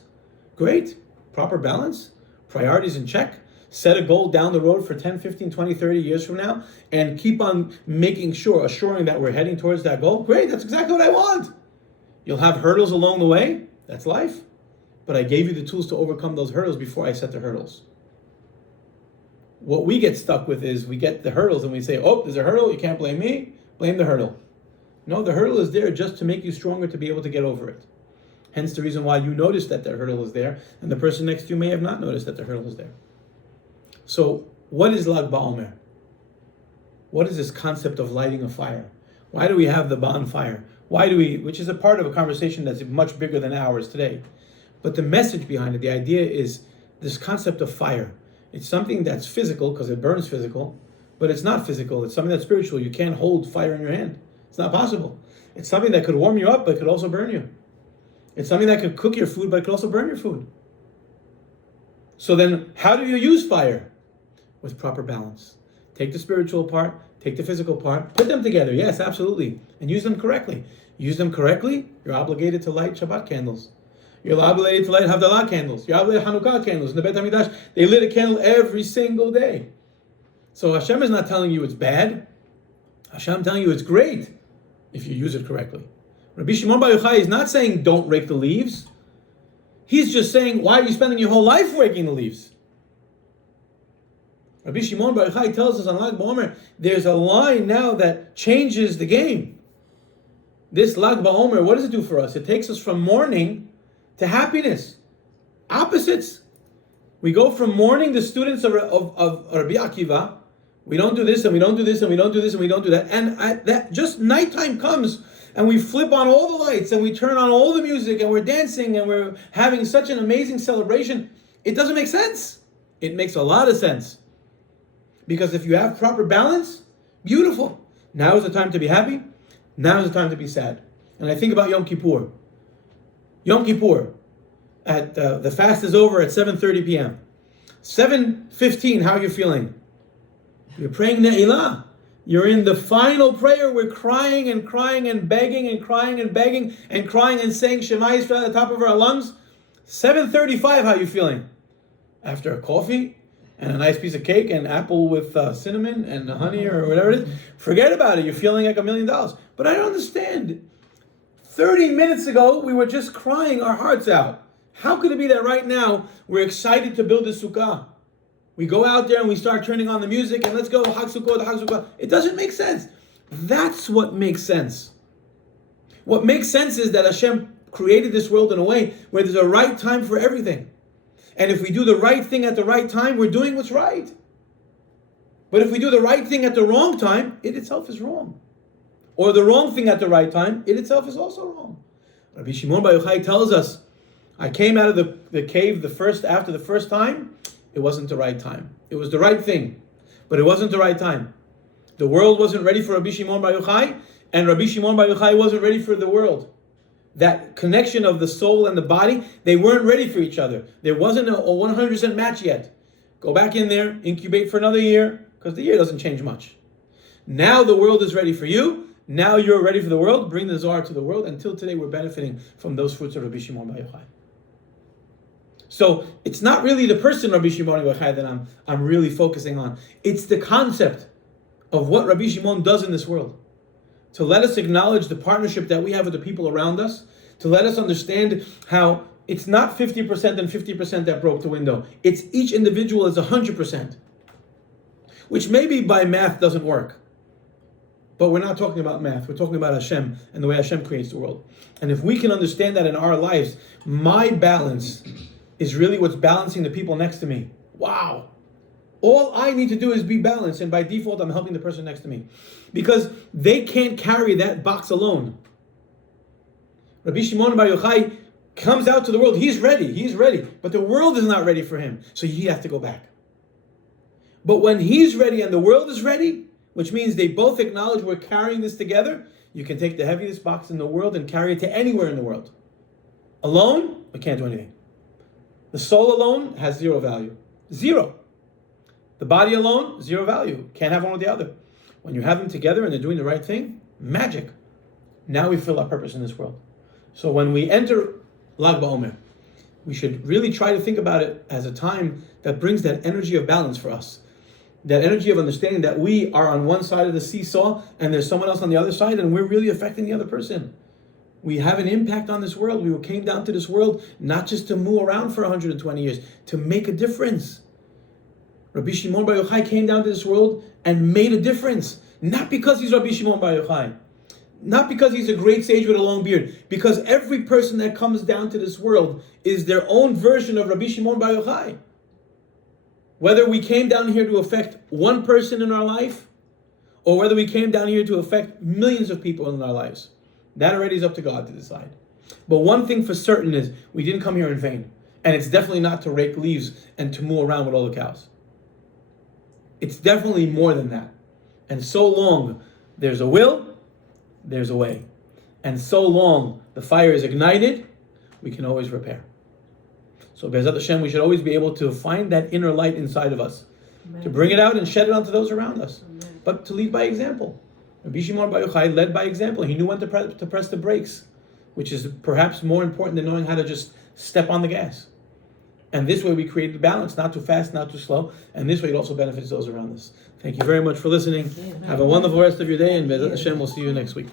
great, proper balance, priorities in check, set a goal down the road for 10, 15, 20, 30 years from now, and keep on assuring that we're heading towards that goal, great, that's exactly what I want. You'll have hurdles along the way, that's life. But I gave you the tools to overcome those hurdles before I set the hurdles. What we get stuck with is we get the hurdles and we say, oh, there's a hurdle, you can't blame me, blame the hurdle. No, the hurdle is there just to make you stronger to be able to get over it. Hence the reason why you notice that the hurdle is there, and the person next to you may have not noticed that the hurdle is there. So, what is Lag BaOmer? What is this concept of lighting a fire? Why do we have the bonfire? Which is a part of a conversation that's much bigger than ours today. But the message behind it, the idea is this concept of fire. It's something that's physical because it burns physical, but it's not physical. It's something that's spiritual. You can't hold fire in your hand. It's not possible. It's something that could warm you up, but could also burn you. It's something that could cook your food, but it could also burn your food. So then, how do you use fire? With proper balance. Take the spiritual part, take the physical part, put them together, yes, absolutely, and use them correctly. Use them correctly, you're obligated to light Shabbat candles. You're obligated to light Havdalah candles. You're obligated to Hanukkah candles. In the Beit HaMikdash, they lit a candle every single day. So Hashem is not telling you it's bad. Hashem is telling you it's great if you use it correctly. Rabbi Shimon Bar Yochai is not saying don't rake the leaves. He's just saying, why are you spending your whole life raking the leaves? Rabbi Shimon Bar Yochai tells us on Lag BaOmer, there's a line now that changes the game. This Lag BaOmer, what does it do for us? It takes us from mourning to happiness. Opposites. We go from mourning the students of Rabbi Akiva. We don't do this, and we don't do this, and we don't do this, and we don't do that. And that just nighttime comes, and we flip on all the lights, and we turn on all the music, and we're dancing, and we're having such an amazing celebration. It doesn't make sense. It makes a lot of sense. Because if you have proper balance, beautiful. Now is the time to be happy. Now is the time to be sad. And I think about Yom Kippur. Yom Kippur, the fast is over at 7:30 p.m. 7:15, how are you feeling? You're praying Ne'ilah. You're in the final prayer. We're crying and crying and begging and crying and begging and crying and saying Shema Yisrael at the top of our lungs. 7:35, how are you feeling? After a coffee and a nice piece of cake and apple with cinnamon and honey or whatever it is, forget about it. You're feeling like $1 million. But I don't understand. 30 minutes ago, we were just crying our hearts out. How could it be that right now we're excited to build a sukkah? We go out there and we start turning on the music and let's go, Hag Sukkot, Hag Sukkot. It doesn't make sense. That's what makes sense. What makes sense is that Hashem created this world in a way where there's a right time for everything. And if we do the right thing at the right time, we're doing what's right. But if we do the right thing at the wrong time, it itself is wrong. Or the wrong thing at the right time, it itself is also wrong. Rabbi Shimon Bar Yochai tells us, I came out of the cave after the first time, it wasn't the right time. It was the right thing, but it wasn't the right time. The world wasn't ready for Rabbi Shimon Bar Yochai, and Rabbi Shimon Bar Yochai wasn't ready for the world. That connection of the soul and the body, they weren't ready for each other. There wasn't a 100% match yet. Go back in there, incubate for another year, because the year doesn't change much. Now the world is ready for you. Now you're ready for the world. Bring the Zohar to the world. Until today, we're benefiting from those fruits of Rabbi Shimon Bar Yochai. So it's not really the person Rabbi Shimon Bar Yochai that I'm really focusing on. It's the concept. of what Rabbi Shimon does in this world. To let us acknowledge the partnership that we have with the people around us, to let us understand how it's not 50% and 50% that broke the window. It's each individual is 100%, which maybe by math doesn't work. But we're not talking about math. We're talking about Hashem and the way Hashem creates the world. And if we can understand that in our lives, my balance is really what's balancing the people next to me. Wow. All I need to do is be balanced, and by default, I'm helping the person next to me. Because they can't carry that box alone. Rabbi Shimon bar Yochai comes out to the world. He's ready. But the world is not ready for him. So he has to go back. But when he's ready and the world is ready, which means they both acknowledge we're carrying this together, you can take the heaviest box in the world and carry it to anywhere in the world. Alone, we can't do anything. The soul alone has zero value. Zero. The body alone, zero value. Can't have one with the other. When you have them together and they're doing the right thing, magic. Now we feel our purpose in this world. So when we enter BaOmer, we should really try to think about it as a time that brings that energy of balance for us. That energy of understanding that we are on one side of the seesaw and there's someone else on the other side and we're really affecting the other person. We have an impact on this world. We came down to this world not just to move around for 120 years, to make a difference. Rabbi Shimon bar Yochai came down to this world and made a difference. Not because he's Rabbi Shimon bar Yochai. Not because he's a great sage with a long beard. Because every person that comes down to this world is their own version of Rabbi Shimon bar Yochai. Whether we came down here to affect one person in our life, or whether we came down here to affect millions of people in our lives, that already is up to God to decide. But one thing for certain is we didn't come here in vain. And it's definitely not to rake leaves and to mow around with all the cows. It's definitely more than that. And so long there's a will, there's a way. And so long the fire is ignited, we can always repair. So Be'ezrat Hashem, we should always be able to find that inner light inside of us, to bring it out and shed it onto those around us, but to lead by example. Rabbi Shimon bar Yochai led by example. He knew when to press the brakes, which is perhaps more important than knowing how to just step on the gas. And this way we create the balance, not too fast, not too slow, and this way it also benefits those around us. Thank you very much for listening. Have a wonderful rest of your day, and Be'ezrat Hashem, we'll see you next week.